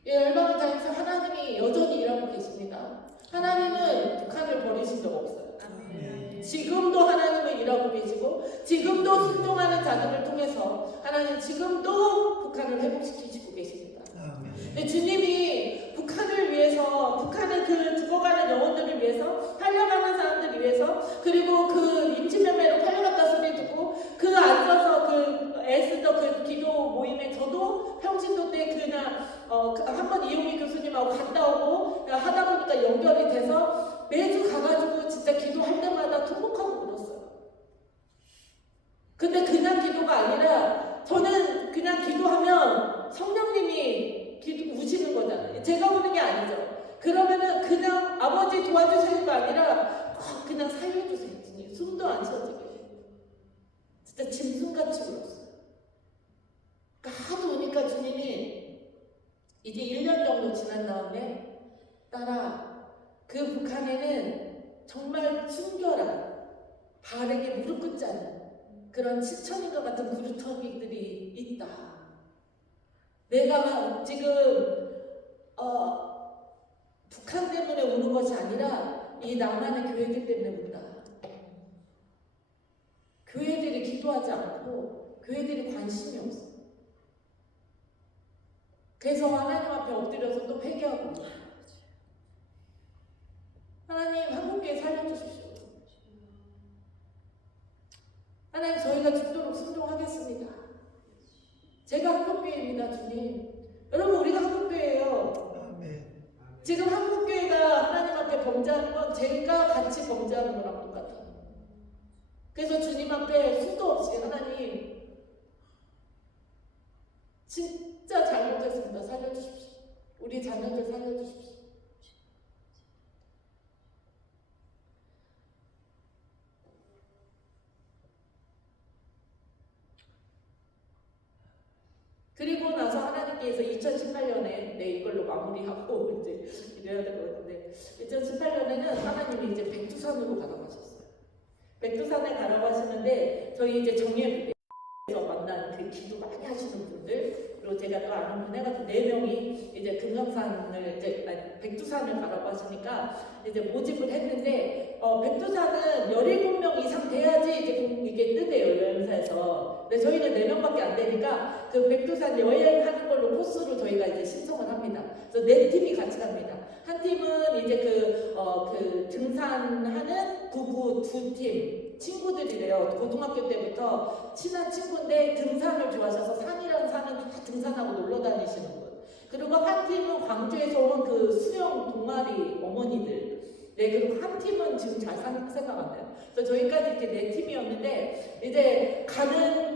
예, 열방을 다해서 하나님이 여전히 일하고 계십니다. 하나님은 북한을 버리신 적 없어요. 지금도 하나님은 일하고 계시고, 지금도 순종하는 자들을 통해서 하나님 지금도 북한을 회복시키시고 계십니다. 근데 주님이 북한을 위해서, 북한의 그 죽어가는 영혼들을 위해서, 팔려가는 사람들을 위해서, 그리고 그 임신매매로 팔려갔다 소리 듣고 그 앉아서 그 애쓰던 그 기도 모임에 저도 평신도 때 그냥 한번 이용희 교수님하고 갔다 오고 하다 보니까 연결이 돼서 매주 가가지고 진짜 기도할 때마다 통곡하고 울었어요. 근데 그냥 기도가 아니라, 저는 그냥 기도하면 성령님이 우시는 거잖아요. 제가 우는 게 아니죠. 그러면은 그냥 아버지 도와주시는 거 아니라 그냥 살려주세요. 주님. 숨도 안 쉬어지게. 진짜 짐승같이 울었어요. 그러니까 하도 우니까 주님이 이제 1년 정도 지난 다음에, 딸아, 그 북한에는 정말 순결한, 바르게 무릎 꿇지 않는 그런 지천인과 같은 구루터기들이 있다. 내가 지금 북한 때문에 우는 것이 아니라 이 남한의 교회들 때문에 운다. 교회들이 기도하지 않고 교회들이 관심이 없어. 그래서 하나님 앞에 엎드려서 또 회개하고, 하나님 한국교회 살려주십시오. 하나님, 저희가 죽도록 순종하겠습니다. 제가 한국교회입니다, 주님. 여러분, 우리가 한국교회예요. 지금 한국교회가 하나님 앞에 범죄하는 건 제가 같이 범죄하는 거랑 똑같아요. 그래서 주님 앞에 수도 없이, 하나님 진짜 잘못했습니다. 살려주십시오. 우리 자녀들 살려주십시오. 그리고 나서 하나님께서 2018년에 이걸로 마무리하고 이제 이래야 될 것 같은데, 2018년에는 하나님이 이제 백두산으로 가라고 하셨어요. 백두산에 가라고 하시는데, 저희 이제 정예부대에서 만난 그 기도 많이 하시는 분들, 그리고 제가 또 아는 분 해가지고 4명이 이제 금강산을 이제 백두산을 가라고 하시니까 이제 모집을 했는데, 백두산은 17명 이상 돼야지 이게 뜨대요, 여행사에서. 근데 저희는 4명밖에 안 되니까 그 백두산 여행하는 걸로 코스로 저희가 이제 신청을 합니다. 그래서 4팀이 같이 갑니다. 한 팀은 이제 그 등산하는 부부 두 팀, 친구들이래요. 고등학교 때부터 친한 친구인데 등산을 좋아하셔서 산이랑 산은 다 등산하고 놀러 다니시는 분. 그리고 한 팀은 광주에서 온 그 수영 동아리 어머니들. 네, 그리고 한 팀은 지금 잘 생각 안 나요. 그래서 저희까지 이렇게 네 팀이었는데, 이제 갈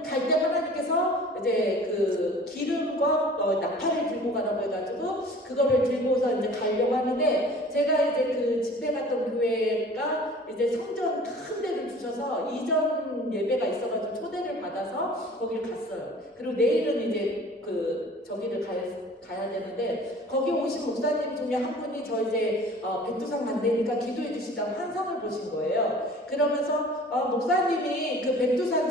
때 하나님께서 이제 그 기름과 나팔을 들고 가라고 해가지고, 그거를 들고서 이제 가려고 하는데, 제가 이제 그 집회 갔던 교회가 이제 성전 큰 데를 주셔서 이전 예배가 있어가지고 초대를 받아서 거기를 갔어요. 그리고 내일은 이제 저기를 가야 되는데, 거기 오신 목사님 중에 한 분이 저 이제 백두산 간다니까 기도해 주시다고 환상을 보신 거예요. 그러면서 목사님이 그 백두산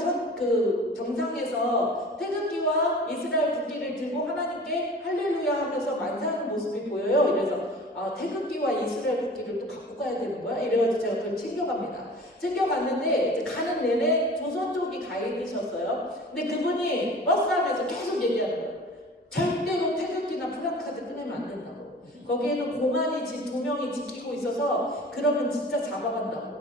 정상에서 태극기와 이스라엘 국기를 들고 하나님께 할렐루야 하면서 만사하는 모습이 보여요. 이래서 태극기와 이스라엘 국기를 또 갖고 가야 되는 거야? 이래가지고 제가 그걸 챙겨갑니다. 챙겨갔는데 이제 가는 내내 조선 쪽이 가이드셨어요. 근데 그분이 버스 안에서 계속 얘기하는 거예요. 절대로 태극기나 플랜카드 꺼내면 안 된다고. 거기에는 공안이 두 명이 지키고 있어서 그러면 진짜 잡아간다고.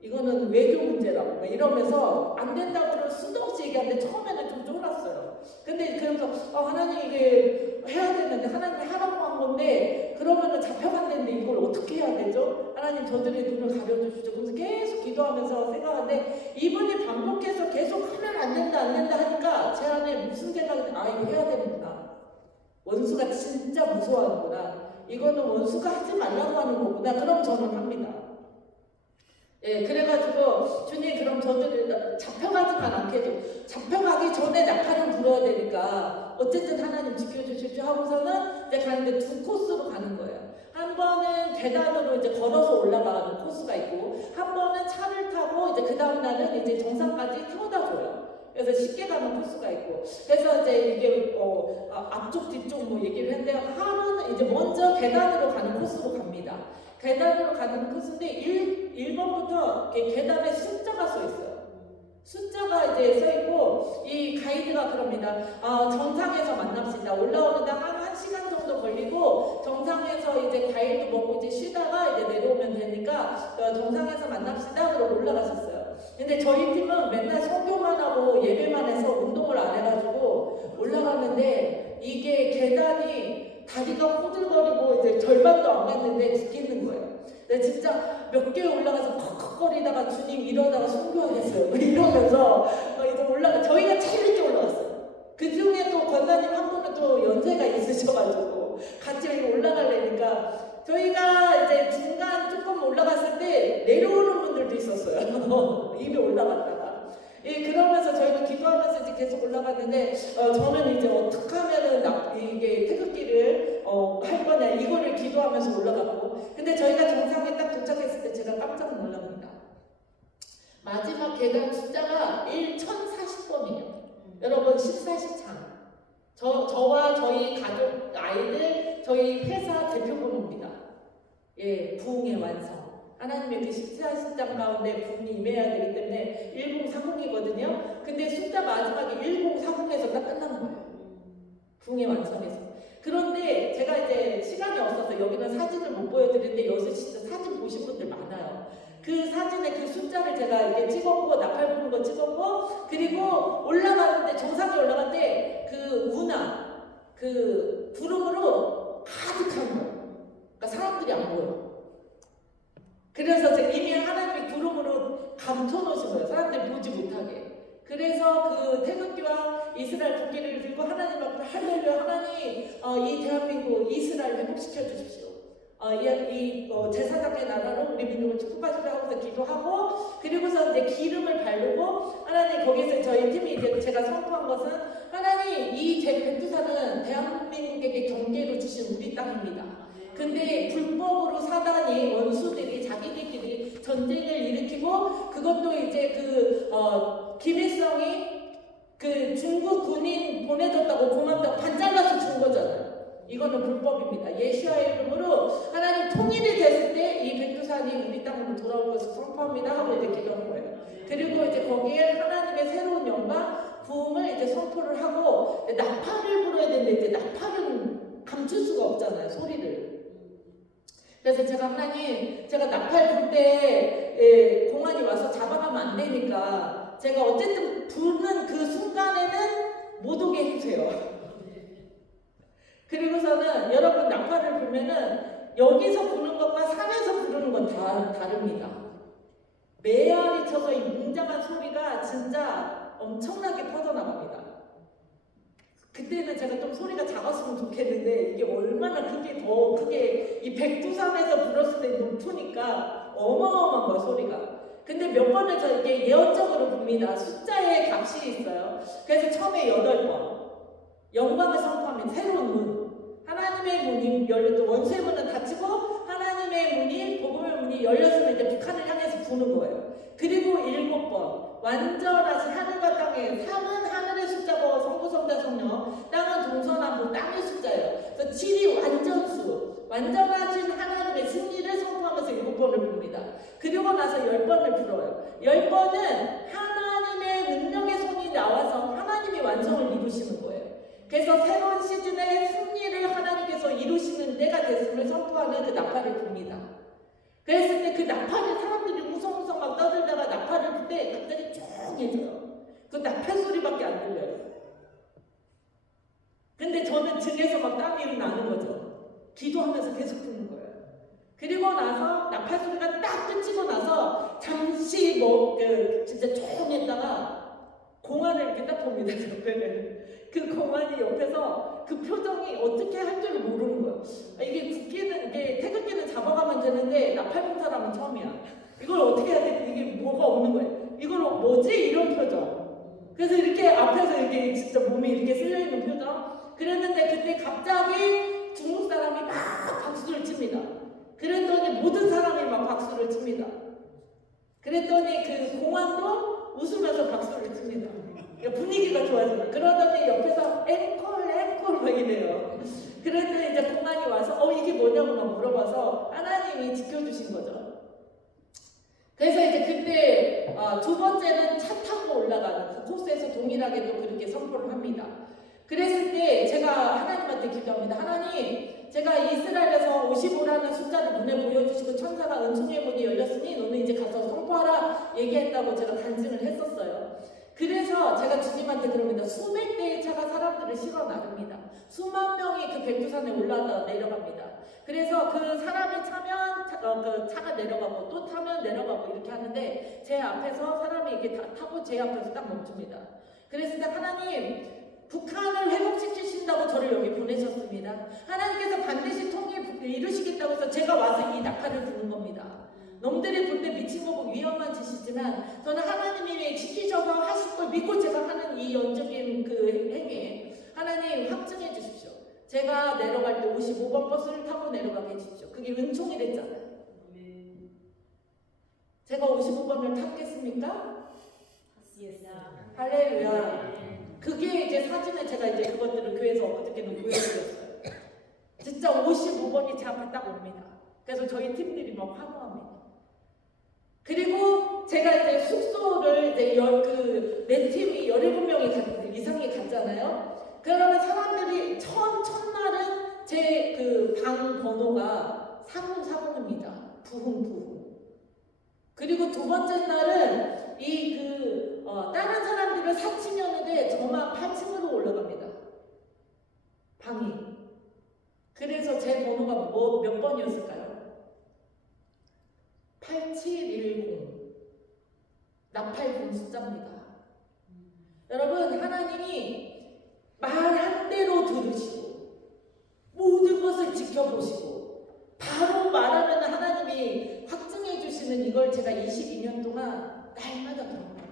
이거는 외교 문제라고 막 이러면서 안 된다고 수도 없이 얘기하는데 처음에는 좀 쫄았어요. 근데 그래서 하나님 이게 해야 되는데 하나님이 하라고 한 건데 그러면은 잡혀간다는데 이걸 어떻게 해야 되죠? 하나님 저들의 눈을 가려주시죠. 그래서 계속 기도하면서 생각하는데 이분이 반복해서 계속 하면 안 된다 하니까 제 안에 무슨 생각이 이거 해야 되는구나. 원수가 진짜 무서워하는구나. 이거는 원수가 하지 말라고 하는 거구나. 그럼 저는 합니다. 예, 그래가지고 주님 그럼 저들을 잡혀가지만 않게 해줘. 잡혀가기 전에 나팔을 불어야 되니까 어쨌든 하나님 지켜주십시오 하고서는 이제 가는데 두 코스로 가는 거예요. 한 번은 계단으로 이제 걸어서 올라가는 코스가 있고 한 번은 차를 타고 이제 그 다음 날은 이제 정상까지 태워다 줘요. 그래서 쉽게 가는 코스가 있고 그래서 이제 이게 앞쪽 뒤쪽 뭐 얘기를 했는데 하루는 이제 먼저 계단으로 가는 코스로 갑니다. 계단으로 가는 코스인데 1번부터 계단에 숫자가 써 있어요. 숫자가 이제 써 있고 이 가이드가 그럽니다. 정상에서 만납시다. 올라오는데 한 1시간 정도 걸리고 정상에서 이제 과일도 먹고 이제 쉬다가 이제 내려오면 되니까 정상에서 만납시다. 그러고 올라가셨어요. 근데 저희 팀은 맨날 설교만 하고 예배만 해서 운동을 안 해가지고 올라가는데 이게 계단이 다리가 호들거리고 이제 절반도 안 갔는데 죽겠는 거예요. 근데 진짜 몇 개 올라가서 퍽퍽거리다가 주님 이러다가 순교하겠어요. 이러면서 이제 저희가 제일 늦게 올라갔어요. 그 중에 또 권사님 한 분은 또 연세가 있으셔가지고 같이 올라가려니까 저희가 이제 중간 조금 올라갔을 때 내려오는 분들도 있었어요. 입에 올라갔다가. 예, 그러면서 저희도 기도하면서 이제 계속 올라갔는데 저는 이제 어떻게 하면은 이게 태극기를 할 거냐 이거를 기도하면서 올라갔고 근데 저희가 정상에 딱 도착했을 때 제가 깜짝 놀랍니다. 마지막 계단 숫자가 1040번이에요. 여러분 14시창 저와 저희 가족 아이들 저희 회사 대표번호입니다. 예, 부흥의 완성. 하나님의 그 14시장 가운데 부흥이 임해야 되기 때문에 1040이거든요. 근데 숫자 마지막에 1040에서 딱 끝난 거예요. 부흥의 완성에서. 그런데 제가 이제 시간이 없어서 여기는 사진을 못 보여드리는데 여기서 진짜 사진 보신 분들 많아요. 그 사진에 그 숫자를 제가 이렇게 찍었고 나팔 부는 거 찍었고 그리고 올라가는데 정상에 올라갔는데 그 운하 그 구름으로 가득한 거예요. 그러니까 사람들이 안 보여. 그래서 이미 하나님이 구름으로 감춰놓으신 거예요. 사람들이 보지 못하게. 그래서 그 태극기와 이스라엘 국기를 들고 하나님 앞에 할렐루야 하나님 이 대한민국 이스라엘 회복시켜 주십시오. 제사장의 나라로 우리 민족을 축복하시고 하고서 기도하고 그리고서 이제 기름을 바르고 하나님 거기서 저희 팀이 이제 제가 선포한 것은 하나님 이 백두산은 대한민국에게 경계로 주신 우리 땅입니다. 근데 불법으로 사단이 원수들이 자기들끼리 전쟁을 일으키고 그것도 이제 김일성이 그 중국 군인 보내줬다고 고맙다고 반 잘라서 준 거잖아요. 이거는 불법입니다. 예수와의 이름으로 하나님 통일이 됐을 때 이 백두산이 우리 땅으로 돌아올 것을 선포합니다 하고 이제 기도한 거예요. 그리고 이제 거기에 하나님의 새로운 영광 부흥을 이제 선포를 하고 나팔을 불어야 되는데 이제 나팔은 감출 수가 없잖아요. 소리를. 그래서 제가 하나님, 제가 나팔 불 때 공안이 와서 잡아가면 안 되니까 제가 어쨌든 부는 그 순간에는 못 오게 해주세요. 그리고서는 여러분 나팔을 불면은 여기서 부는 것과 산에서 부르는 건 다 다릅니다. 메아리 쳐서 이 웅장한 소리가 진짜 엄청나게 퍼져나갑니다. 그때는 제가 좀 소리가 작았으면 좋겠는데 이게 얼마나 더 크게 이 백두산에서 불었을 때 높으니까 어마어마한 거야 소리가. 근데 몇 번을 저 이게 예언적으로 봅니다. 숫자의 값이 있어요. 그래서 처음에 8번 영광을 선포하면 새로운 문, 하나님의 문이 열렸고 원수의 문은 닫히고 하나님의 문이 복음의 문이 열렸으면 이제 북한을 향해서 부는 거예요. 그리고 7번 완전하신 하늘과 땅의 3은 하늘의 숫자고 성부성자 성령, 땅은 동서남북 땅의 숫자예요. 그래서 7이 완전수, 완전하신 하나님의 승리를 선포하면서 7번을 봅니다. 그리고 나서 10번을 불어요. 10번은 하나님의 능력의 손이 나와서 하나님이 완성을 이루시는 거예요. 그래서 새로운 시즌의 승리를 하나님께서 이루시는 때가 됐음을 선포하는 그 나팔을 붑니다. 그랬을 때 그 나팔을 사람들이 우성우성 막 떠들다가 나팔을 불 때 갑자기 조용해져요. 그 나팔 소리밖에 안 들려요. 근데 저는 등에서 막 땀이 나는 거죠. 기도하면서 계속 부는 거예요. 그리고 나서 나팔 소리가 딱 끝이고 나서 잠시 진짜 조용했다가 공안을 이렇게 딱 봅니다. 그 공안이 옆에서 그 표정이 어떻게 할 줄 모르는 거예요. 이게 태극기는 잡아가면 되는데 나팔 본 사람은 처음이야. 이걸 어떻게 해야 돼? 이게 뭐가 없는 거예요. 이걸 뭐지? 이런 표정. 그래서 이렇게 앞에서 이렇게 진짜 몸이 이렇게 쓸려있는 표정. 그랬는데 그때 갑자기 중국 사람이 막 박수를 칩니다. 그랬더니 모든 사람이 막 박수를 칩니다. 그랬더니 그 공안도 웃으면서 박수를 칩니다. 분위기가 좋아집니다. 그러더니 옆에서 앵콜 막 이래요. 그랬더니 이제 공안이 와서 이게 뭐냐고 막 물어봐서 하나님이 지켜주신 거죠. 그래서 이제 그때 두 번째는 차 타고 올라가는 그 코스에서 동일하게 또 그렇게 선포를 합니다. 그랬을 때 제가 하나님한테 기도합니다. 하나님, 제가 이스라엘에서 55라는 숫자를 눈에 보여주시고 천사가 은총의 문이 열렸으니 너는 이제 가서 선포하라 얘기했다고 제가 간증을 했었어요. 그래서 제가 주님한테 그럽니다. 수백 대의 차가 사람들을 실어 나릅니다. 수만 명이 그 백두산에 내려갑니다. 그래서 그 사람이 차면 그 차가 내려가고 또 타면 내려가고 이렇게 하는데 제 앞에서 사람이 이렇게 다 타고 제 앞에서 딱 멈춥니다. 그랬을 때 하나님, 북한을 회복시키신다고 저를 여기 보내셨습니다. 하나님께서 반드시 통일 이루시겠다고 해서 제가 와서 이 낙하를 부는 겁니다. 놈들이 볼 때 미친 거고 위험한 짓이지만 저는 하나님이 시키셔서 하실 걸 믿고 제가 하는 이 영적인 그 행위, 하나님 확증해 주십시오. 제가 내려갈 때 55번 버스를 타고 내려가게 해주십시오. 그게 은총이 됐잖아요. 제가 55번을 탔겠습니까? 할렐루야. 그게 이제 사진에 제가 이제 그것들을 교회에서 어떻게든 보여드렸어요. 진짜 55번이 제 앞에 딱 옵니다. 그래서 저희 팀들이 막 환호합니다. 그리고 제가 이제 숙소를 이제 내 팀이 17명이 이상이 갔잖아요. 그러면 사람들이 첫날은 제 그 방 번호가 4040입니다. 부흥. 그리고 두 번째 날은 다른 사람들은 4층이었는데 저만 8층으로 올라갑니다. 방이. 그래서 제 번호가 몇 번이었을까요? 8710. 나팔 숫자입니다. 여러분, 하나님이 말한 대로 들으시고 모든 것을 지켜보시고 바로 말하면 하나님이 확증해 주시는 이걸 제가 22년 동안 날마다 경험합니다.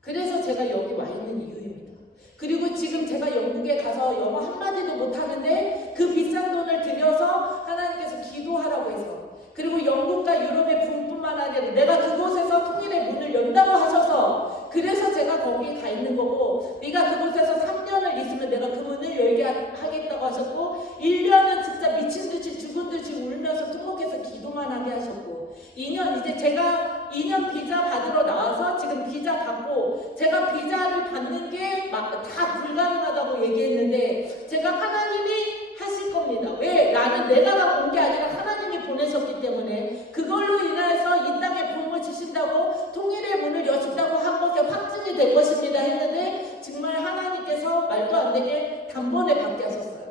그래서 제가 여기 와 있는 이유입니다. 그리고 지금 제가 영국에 가서 영어 한마디도 못하는데 그 비싼 돈을 들여서 하나님께서 기도하라고 해서, 그리고 영국과 유럽의 분뿐만 아니라 내가 그곳에서 통일의 문을 연다고 하셔서 그래서 제가 거기에 가 있는 거고, 네가 그곳에서 3년을 있으면 내가 그 문을 열게 하겠다고 하셨고, 1년은 진짜 미친 듯이 죽은 듯이 울면서 통곡해서 기도만 하게 하셨고, 2년 이제 제가 2년 비자 받으러 나와서 지금 비자 받고, 제가 비자를 받는 게 다 불가능하다고 얘기했는데 제가 하나님이 하실 겁니다. 왜? 나는 내가 온 게 아니라 하나님이 보내셨기 때문에 그걸로 인해서 이 땅에 부흥을 주신다고 통일의 문을 여신다고 한 것에 확증이 된 것입니다 했는데 정말 하나님께서 말도 안 되게 단번에 받게 하셨어요.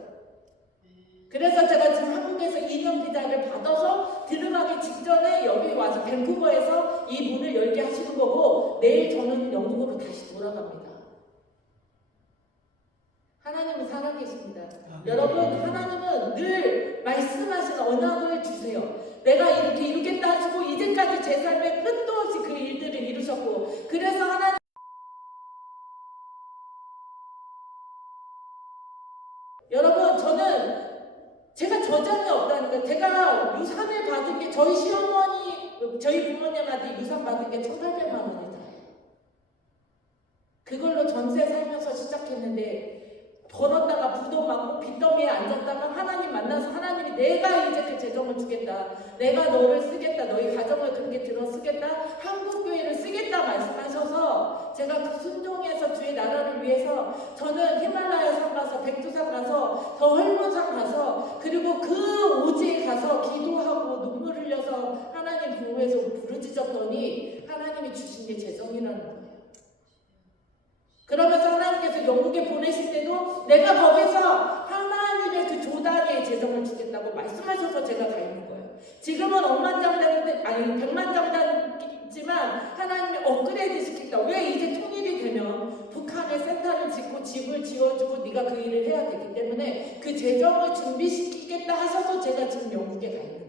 그래서 제가 지금 한국에서 2년 비자를 받아서 들어가기 직전에 여기 와서 밴쿠버에서 이 문을 열게 하시는 거고 내일 저는 영국으로 다시 돌아갑니다. 하나님은 살아계십니다. 여러분, 하나님은 늘 말씀하시는 언약을 주세요. 내가 이렇게 이루겠다 하시고 이제까지 제 삶에 끝도 없이 그 일들을 이루셨고 그래서 하나님 여러분 저는 제가 저장이 없다니까 제가 유산을 받은 게 저희 시어머니 저희 부모님한테 유산 받은 게 1,800만 원이다. 그걸로 전세 살면서 시작했는데 벌었다가 부도 맞고 빚더미에 앉았다가 하나님 만나서 하나님이 내가 이제 그 재정을 주겠다. 내가 너를 쓰겠다. 너희 가정을 그렇게 들어 쓰겠다. 한국교회를 쓰겠다 말씀하셔서 제가 그 순종해서 주의 나라를 위해서 저는 히말라야 산 가서 백두산 가서 더 헐몬산 가서 그리고 그 오지에 가서 기도하고 눈물 흘려서 하나님 부흥에서 부르짖었더니 하나님이 주신 게 재정이라는 거예요. 그러면서 하나님께서 영국에 보내실 때도 내가 거기서 하나님의 그 조단위의 재정을 주겠다고 말씀하셔서 제가 가 있는 거예요. 지금은 억만장자인데 아니 백만장자지만 하나님이 업그레이드 시키겠다. 왜 이제 통일이 되면 북한에 센터를 짓고 집을 지어주고 네가 그 일을 해야 되기 때문에 그 재정을 준비시키겠다 하셔서 제가 지금 영국에 가 있는 거예요.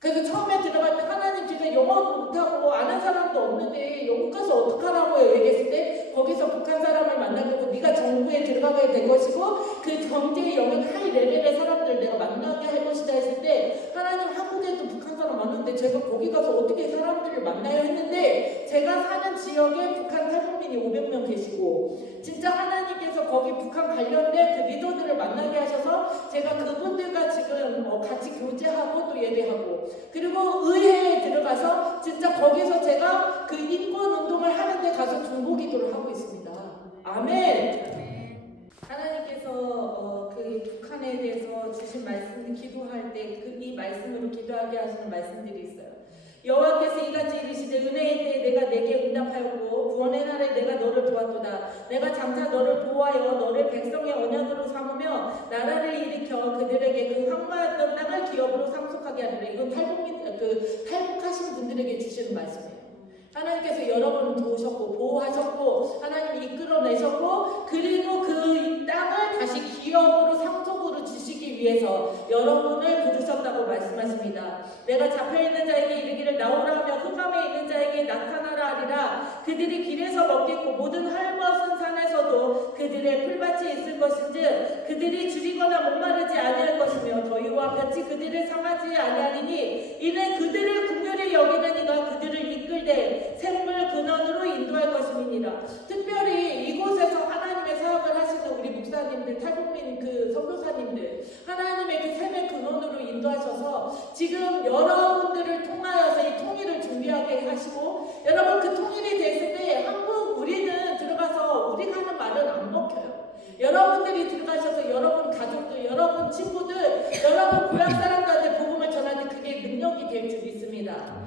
그래서 처음에 들어갈 때 하나님 제가 영어도 못하고 아는 사람도 없는데 영국 가서 어떡하라고 얘기했을 때 거기서 북한 사람을 만나고 네가 정부에 들어가게 될 것이고 그 경제의 영역 하이 레벨의 사람들 내가 만나게 할 것이다 했을 때 하나님 한국에도 북한 사람 많은데 제가 거기 가서 어떻게 사람들을 만나야 했는데 제가 사는 지역에 북한 탈북민이 500명 계시고 진짜 하나님께서 거기 북한 관련된 그 리더들을 만나게 하셔서 제가 그분들과 지금 같이 교제하고 또 예배하고 그리고 의회에 들어가서 진짜 거기서 제가 그 인권운동을 하는데 가서 중보기도를 하고 있습니다. 아멘. 하나님께서 그 북한에 대해서 주신 말씀 기도할 때 이 말씀으로 기도하게 하시는 말씀들이 있어요. 여호와께서 이같이 이르시되 은혜의 때에 내가 내게 응답하였고 구원의 날에 내가 너를 도왔도다. 내가 장차 너를 보호하여 너를 백성의 언약으로 삼으며 나라를 일으켜 그들에게 그 황무했던 땅을 기업으로 상속하게 하리라. 이건 탈북하신 분들에게 주시는 말씀이에요. 하나님께서 여러분을 도우셨고 보호하셨고 하나님이 이끌어내셨고 그리고 그 땅을 다시 기업으로 상속으로 주시기 위해서 여러분을 부르셨다고 말씀하십니다. 내가 잡혀있는 자에게 이르기를 나오라 하며 흑암에 있는 자에게 나타나라 하리라. 그들이 길에서 먹겠고 모든 헐벗은 산에서도 그들의 풀밭이 있을 것인즉 그들이 줄이거나 목마르지 아니할 것이며 더위와 볕이 그들을 상하지 아니하리니 이는 그들을 긍휼히 여기는 이가 그들을 이끌되 샘물 근원으로 인도할 것임이니라. 특별히 이곳에서 하나님의 사역을 하시는 우리 목사님들, 탈북민 그 선교사님들 하나님의 그 샘의 근원으로 인도하셔서 지금 여러분들을 통하여서 이 통일을 준비하게 하시고 여러분 그 통일이 됐을 때 한국 우리는 들어가서 우리가 하는 말은 안 먹혀요. 여러분들이 들어가셔서 여러분 가족들, 여러분 친구들, 여러분 고향 사람들한테 복음을 전할 때 그게 능력이 될 줄 믿습니다.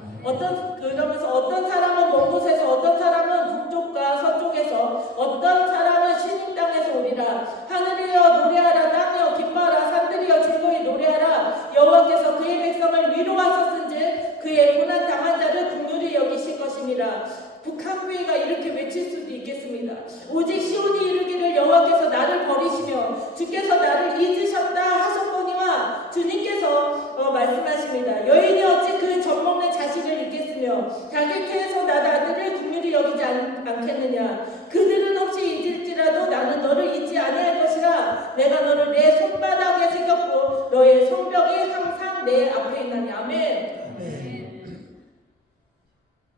그러면서 어떤 사람은 먼 곳에서 어떤 사람은 북쪽과 서쪽에서 어떤 사람은 신임 땅에서 오리라. 하늘이여 노래하라. 땅이여 기뻐하라. 산들이여 즐거이 노래하라. 여호와께서 그의 백성을 위로하셨은즉 그의 고난 당한 자를 긍휼히 여기실 것임이라. 북한 교회가 이렇게 외칠 수도 있겠습니다. 오직 시온이 이르기를 여호와께서 나를 버리시며 주께서 나를 잊으셨다 하셨거니와 주님께서 말씀하십니다. 여인이 어찌 그 젖먹는 자식을 잊겠으며 자기 태에서 낳은 아들을 긍휼히 여기지 않겠느냐. 그들은 혹시 잊을지라도 나는 너를 잊지 아니할 것이라. 내가 너를 내 손바닥에 새겼고 너의 손뼉이 항상 내 앞에 있나니. 아멘.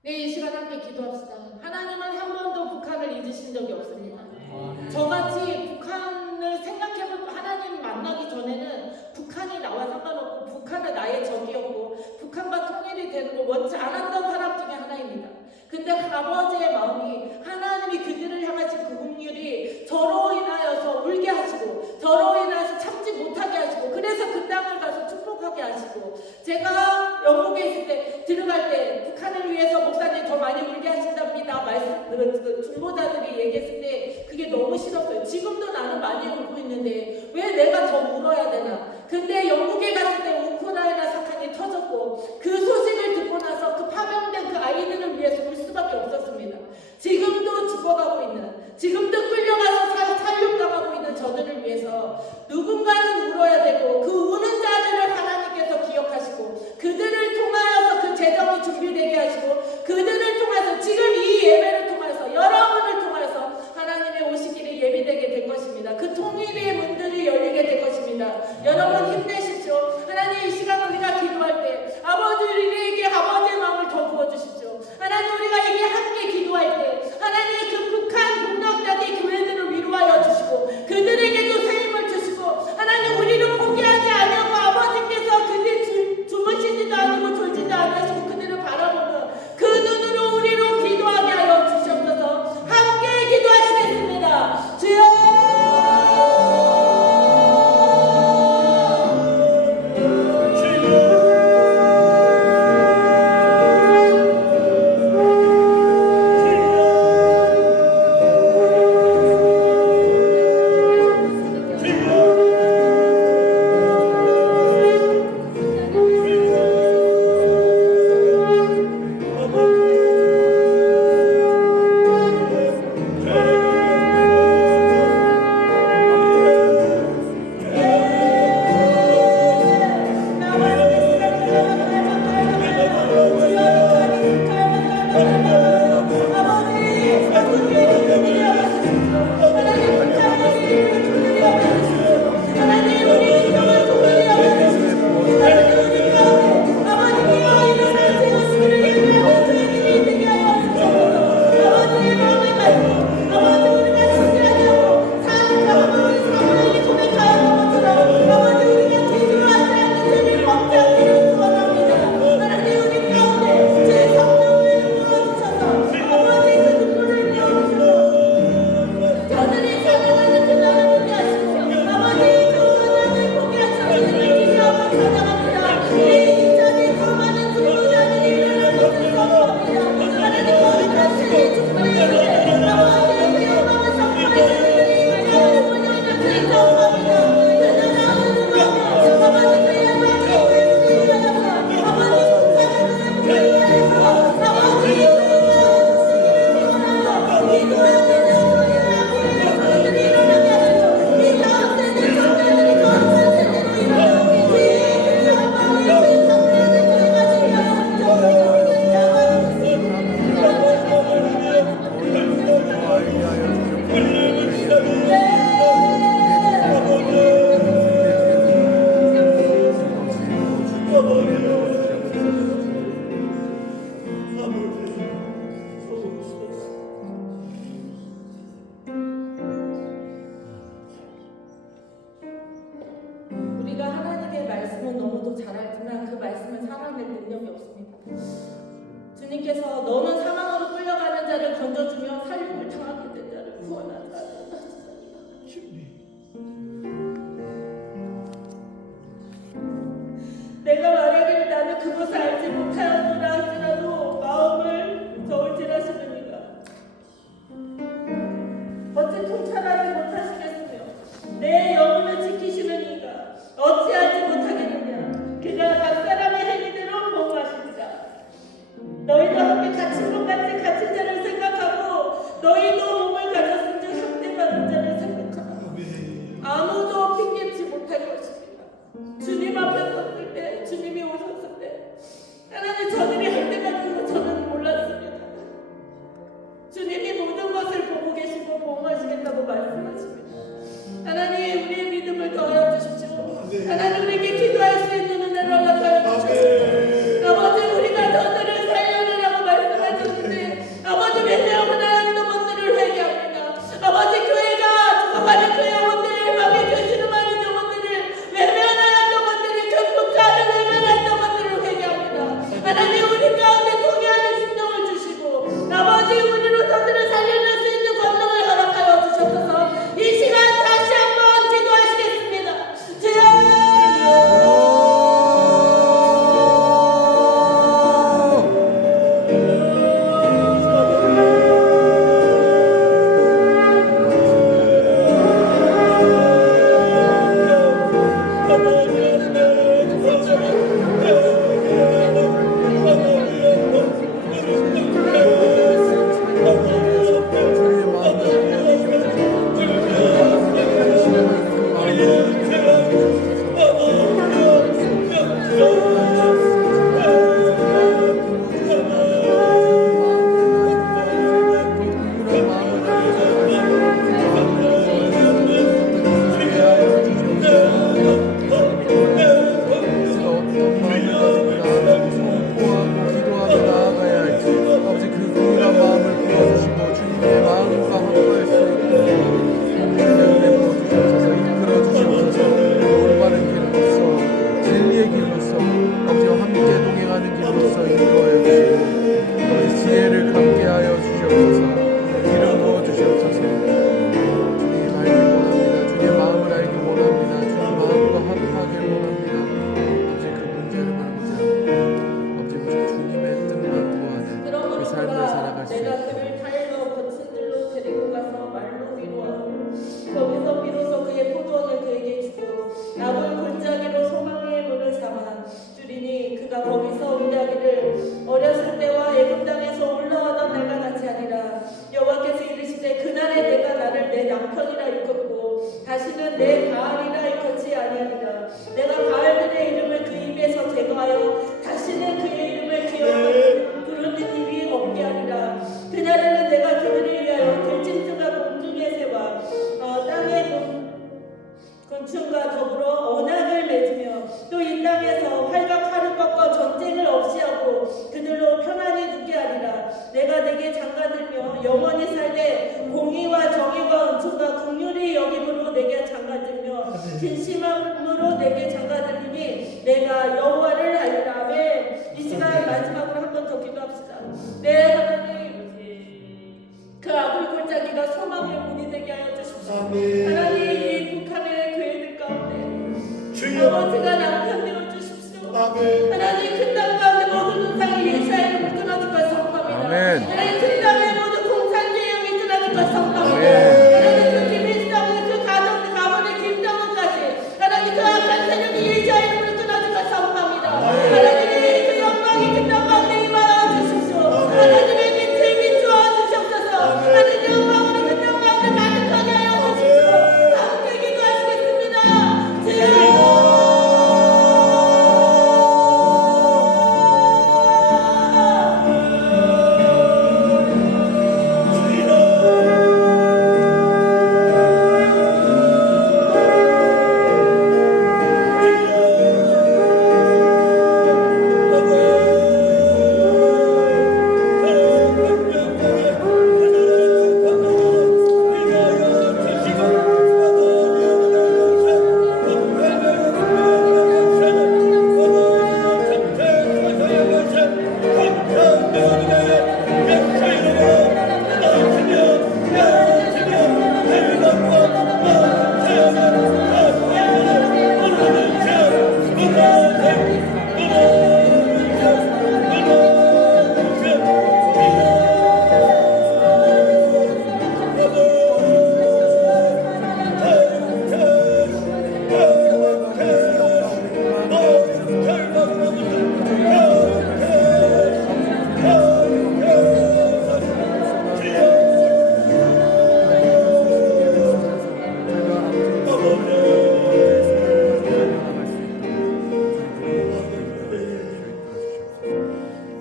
네, 이 시간 함께 기도합시다. 하나님은 한 번도 북한을 잊으신 적이 없습니다. 저같이 북한을 생각해보고 하나님 만나기 전에는 북한이 나와 상관없고 북한은 나의 적이었고 북한과 통일이 되는 거 원치 않았던 사람 중에 하나입니다. 근데 아버지의 마음이 하나님이 그들을 향하신 그 긍휼이 저로 인하여서 울게 하시고 저로 인하여서 참지 못하게 북한을 위해서 목사님 더 많이 울게 하신답니다. 중보자들이 얘기했을 때 그게 너무 싫었어요. 지금도 나는 많이 울고 있는데 왜 내가 더 울어야 되나. 근데 영국에 갔을 때 우크라이나 사건이 터졌고 그 소식을 듣고 나서 그 파병된 그 아이들을 위해서 울 수밖에 없었습니다. 지금도 죽어가고 있는, 지금도 끌려가서 살육당하고 있는 저들을 위해서 누군가는 울어야 되고 그 우는 자들을 하나님께서 기억하시고 그들을 통하여서 그 재정이 준비되게 하시고 그들을 통해서 지금 이 예배를 통해서 여러분을 통해서 하나님의 오시기를 예비되게 될 것입니다. 그 통일의 문들이 열리게 될 것입니다. 여러분 힘내십시오. 하나님 이 시간 우리가 기도할 때 아버지 우리에게 아버지의 마음을 더 부어주십시오. 하나님 우리가 이게 함께 기도할 때 하나님 그 북한 동력자의 교회들을 위로하여 주시고 그들에게도 새 힘을 주시고 하나님 우리를 포기하지 않냐고 아버지께서 그들 주무시지도 아니고 졸지도 않으시고 그들을 바라보는 그 눈으로 우리로 기도하게 하여 주시옵소서. 함께 기도하시겠습니다. 주여 주님께서 너는 사망으로 끌려가는 자를 건져주며 살림을 당하게 된 자를 구원한다. 내가 말하기를 나는 그것을 알지 못하였노라 할지라도 마음을 저울질하시느니라. 어찌 통찰하지 못하시겠으며 내 영혼을 지키시느니가 어찌하지 못하겠느냐. 그가 각 사람의 행위대로 보호하시리라. 너희도 함께 갇힌 것 같이 갇힌 자를 생각하고 너희도 내가 거기서 응대하기를 어렸을 때와 애굽 땅에서 올라오던 날과 같이 하리라. 여호와께서 이르시되 그날에 내가 나를 내 남편이라 일컫고 다시는 내 바알이라 일컫지 아니하리라. 내가 바알들의 이름을 그 입에서 제거하여 다시는 그의 이름을 기억하고 부르는 일이 없게 하리라. 그날에는 내가 그들을 위하여 들짐승과 공중의 새와 땅의 곤충과 더불어 언약을 맺으며 또 이 땅에서 활과 칼을 꺾어 전쟁을 없이 하고 그들로 편안히 눕게 하리라. 내가 내게 장가들며 영원히 살되 공의와 정의와 은총과 긍휼이 여김으로 내게 장가들며 진심함으로 내게 장가들리니 내가 여호와를 알리라. 아멘. 이 시간 마지막으로 한 번 더 기도합시다. 네, 하나님, 그 아굴 골짜기가 소망의 문이 되게 하여 주십시오. 하나님, 이 북한의 교회들 가운데 아버지가 남편 되어 주십시오. 하나님, 그 땅 가운데 모든 우상이 예수의 이름을 끊어줄 것 성합니다. 하나님, 그 땅의 모든 공산주의형이 끊어줄 것 성합니다. 하나님, 그 김일성, 그 가문의 김정은까지 하나님, 그 악한 세력이 예수의 이름을 끊어줄 것 성합니다. 하나님, 그 영광이 그 땅 가운데 임하여 주십시오. 하나님의 빛을 비추어 주시옵소서. 하나님, 영광으로 그 땅 가운데 가득하게 하여 주십시오. 함께 기도하시겠습니다. 주여.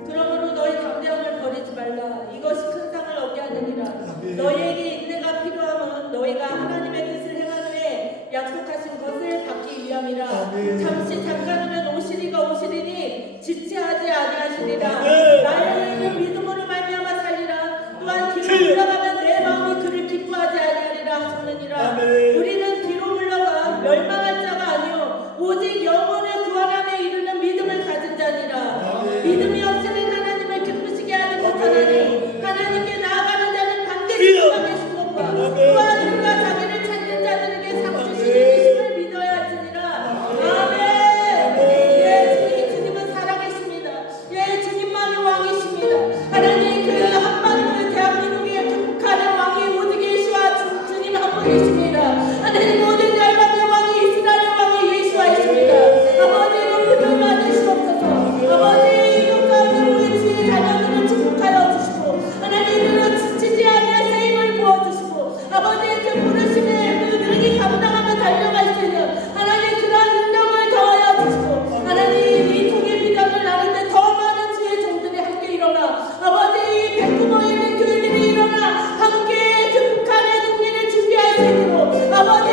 그러므로 너희 담대함을 버리지 말라. 이것이 큰 상을 얻게 하느니라. 너희에게 인내가 필요함은 너희가 하나님의 뜻을 행한 후에 약속하신 것을 받기 위함이라. 잠시 잠깐이면 오시리가 오시리니 지체하지 아니하시리라. 나의 믿음으로 말미암아 살리라. 또한 뒤로 물러가면 내 마음이 그를 기뻐하지 아니하리라 하셨느니라. 우리는 뒤로 물러가 멸망할 자가 아니요 오직 영혼을 구원함에 이르는 믿음을 가진 자니라. 믿음이 없이는 하나님을 기쁘시게 하지 못하나니 하나님께 나아가는 자는 반드시 구하신 것과 또한 그가 자기를 찾는 자들에게 상 주시는 이심을 믿어야 할지니라. 아멘. 예, 주님은 살아계십니다. 예, 주님만이 왕이십니다. 하나님, 그 한반도의 대한민국의 그 북한의 왕이 오직 예수와 주님 한 분이십니다. 하나님, 모든 열방의 왕이 이스라엘 왕이 예수와이십니다. 아버지, 높은 받으시옵소서. 아버지, 이곳 가운데 우리 주의 자녀들을 축복하여 주시고 하나님은 지치지 아니할 새 힘을 부어주시고 아버지, 그 부르심에 그 능히 감당하며 달려갈 수 있는 하나님 그런 능력을 더하여 주시고 하나님, 이 통일 비전을 나누는데 더 많은 주의 종들이 함께 일어나 아버지, 밴쿠버에 있는 교회들이 일어나 함께 그 북한의 통일을 준비할 수 있도록 아버지,